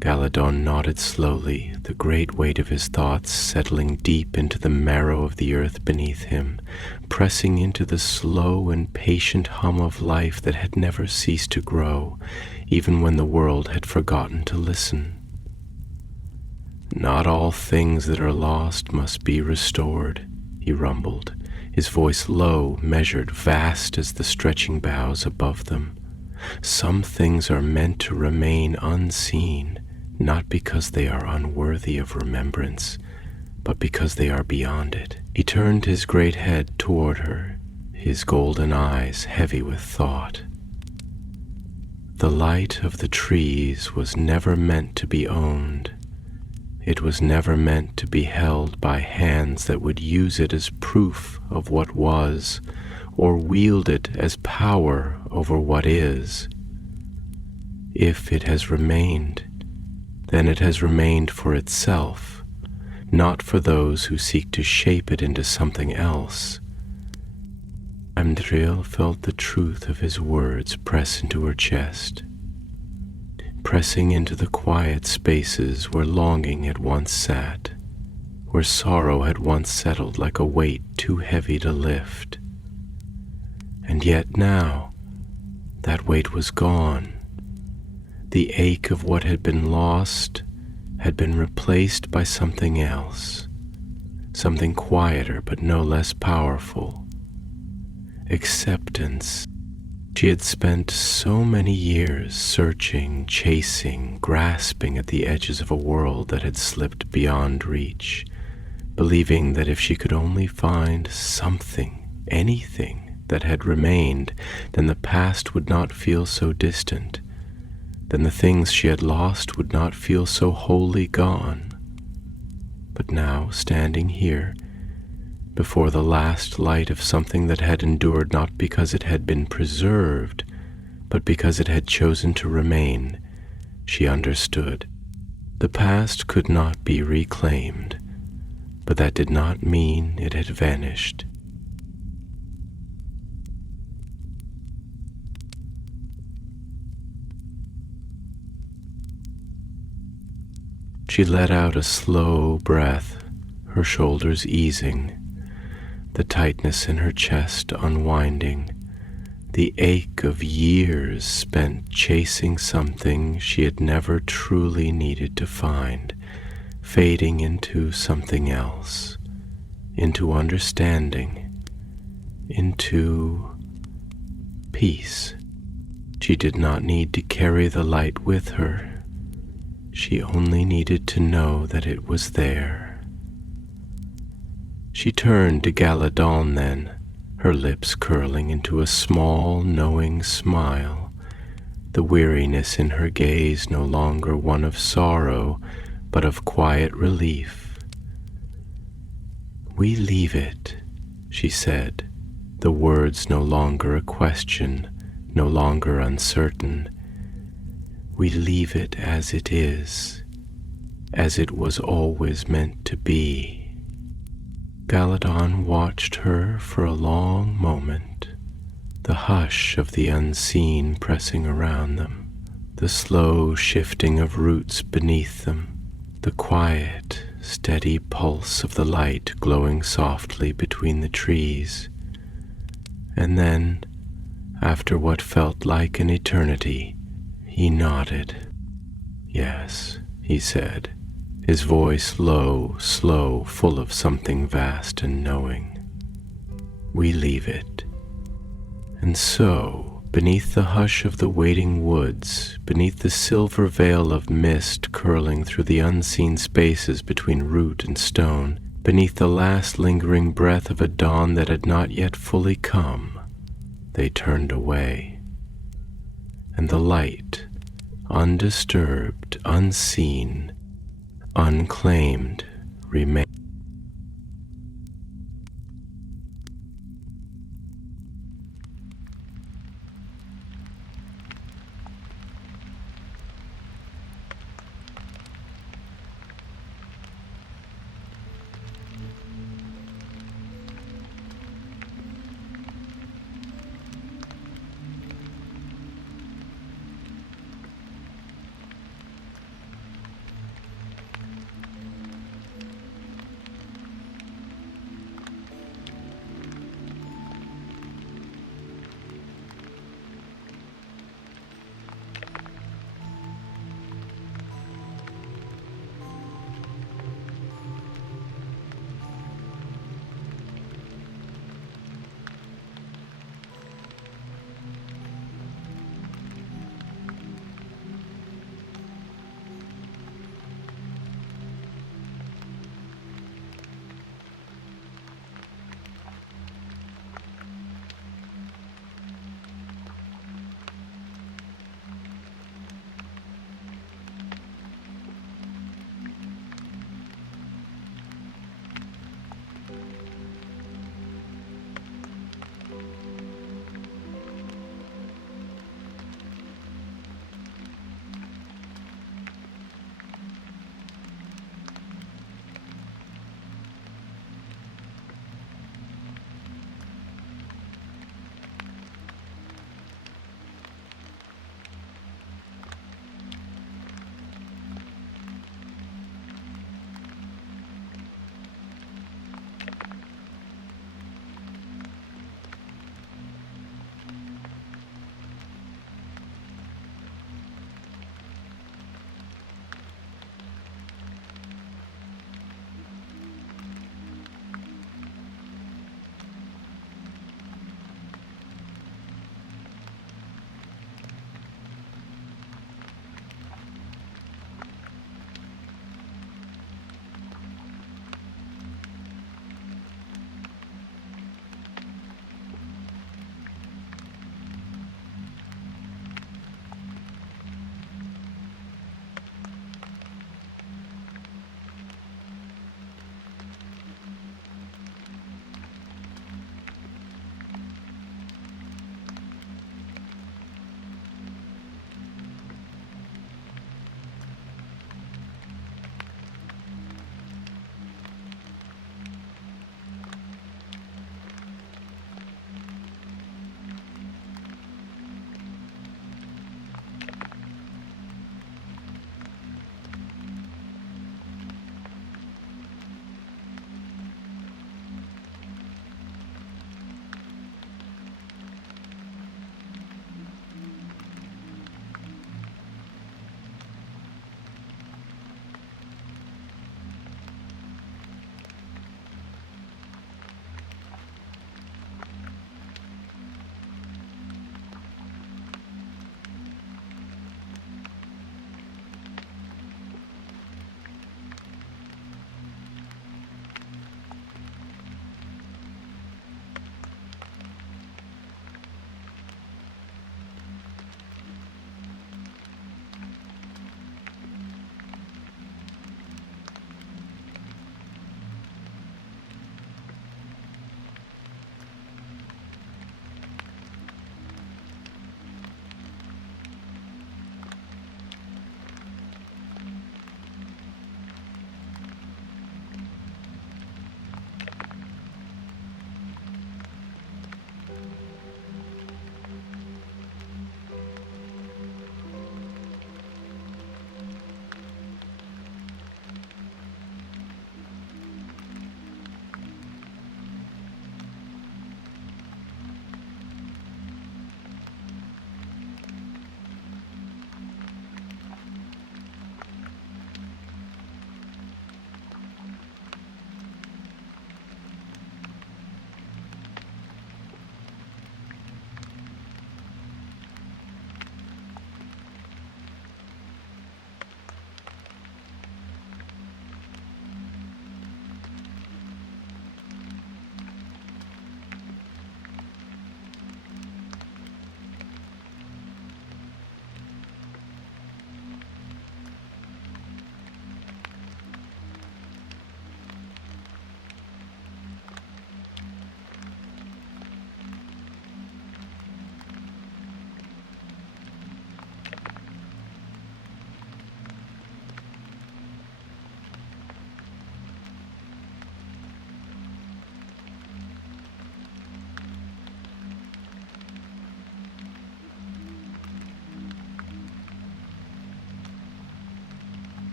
Gulladon nodded slowly, the great weight of his thoughts settling deep into the marrow of the earth beneath him, pressing into the slow and patient hum of life that had never ceased to grow, even when the world had forgotten to listen. "Not all things that are lost must be restored," he rumbled, his voice low, measured, vast as the stretching boughs above them. Some things are meant to remain unseen, not because they are unworthy of remembrance, but because they are beyond it. He turned his great head toward her, his golden eyes heavy with thought. The light of the trees was never meant to be owned. It was never meant to be held by hands that would use it as proof of what was, or wield it as power over what is. If it has remained, then it has remained for itself, not for those who seek to shape it into something else. Amdriel felt the truth of his words press into her chest, pressing into the quiet spaces where longing had once sat, where sorrow had once settled like a weight too heavy to lift. And yet now, that weight was gone. The ache of what had been lost had been replaced by something else, something quieter but no less powerful. Acceptance. She had spent so many years searching, chasing, grasping at the edges of a world that had slipped beyond reach, believing that if she could only find something, anything that had remained, then the past would not feel so distant, then the things she had lost would not feel so wholly gone. But now, standing here, before the last light of something that had endured not because it had been preserved, but because it had chosen to remain, she understood. The past could not be reclaimed, but that did not mean it had vanished. She let out a slow breath, her shoulders easing, the tightness in her chest unwinding, the ache of years spent chasing something she had never truly needed to find, fading into something else, into understanding, into peace. She did not need to carry the light with her. She only needed to know that it was there. She turned to Galadon then, her lips curling into a small, knowing smile, the weariness in her gaze no longer one of sorrow, but of quiet relief. "We leave it," she said, the words no longer a question, no longer uncertain. "We leave it as it is, as it was always meant to be." Galadon watched her for a long moment, the hush of the unseen pressing around them, the slow shifting of roots beneath them, the quiet, steady pulse of the light glowing softly between the trees. And then, after what felt like an eternity, he nodded. "Yes," he said, his voice low, slow, full of something vast and knowing. "We leave it." And so, beneath the hush of the waiting woods, beneath the silver veil of mist curling through the unseen spaces between root and stone, beneath the last lingering breath of a dawn that had not yet fully come, they turned away. And the light, undisturbed, unseen, unclaimed, remained.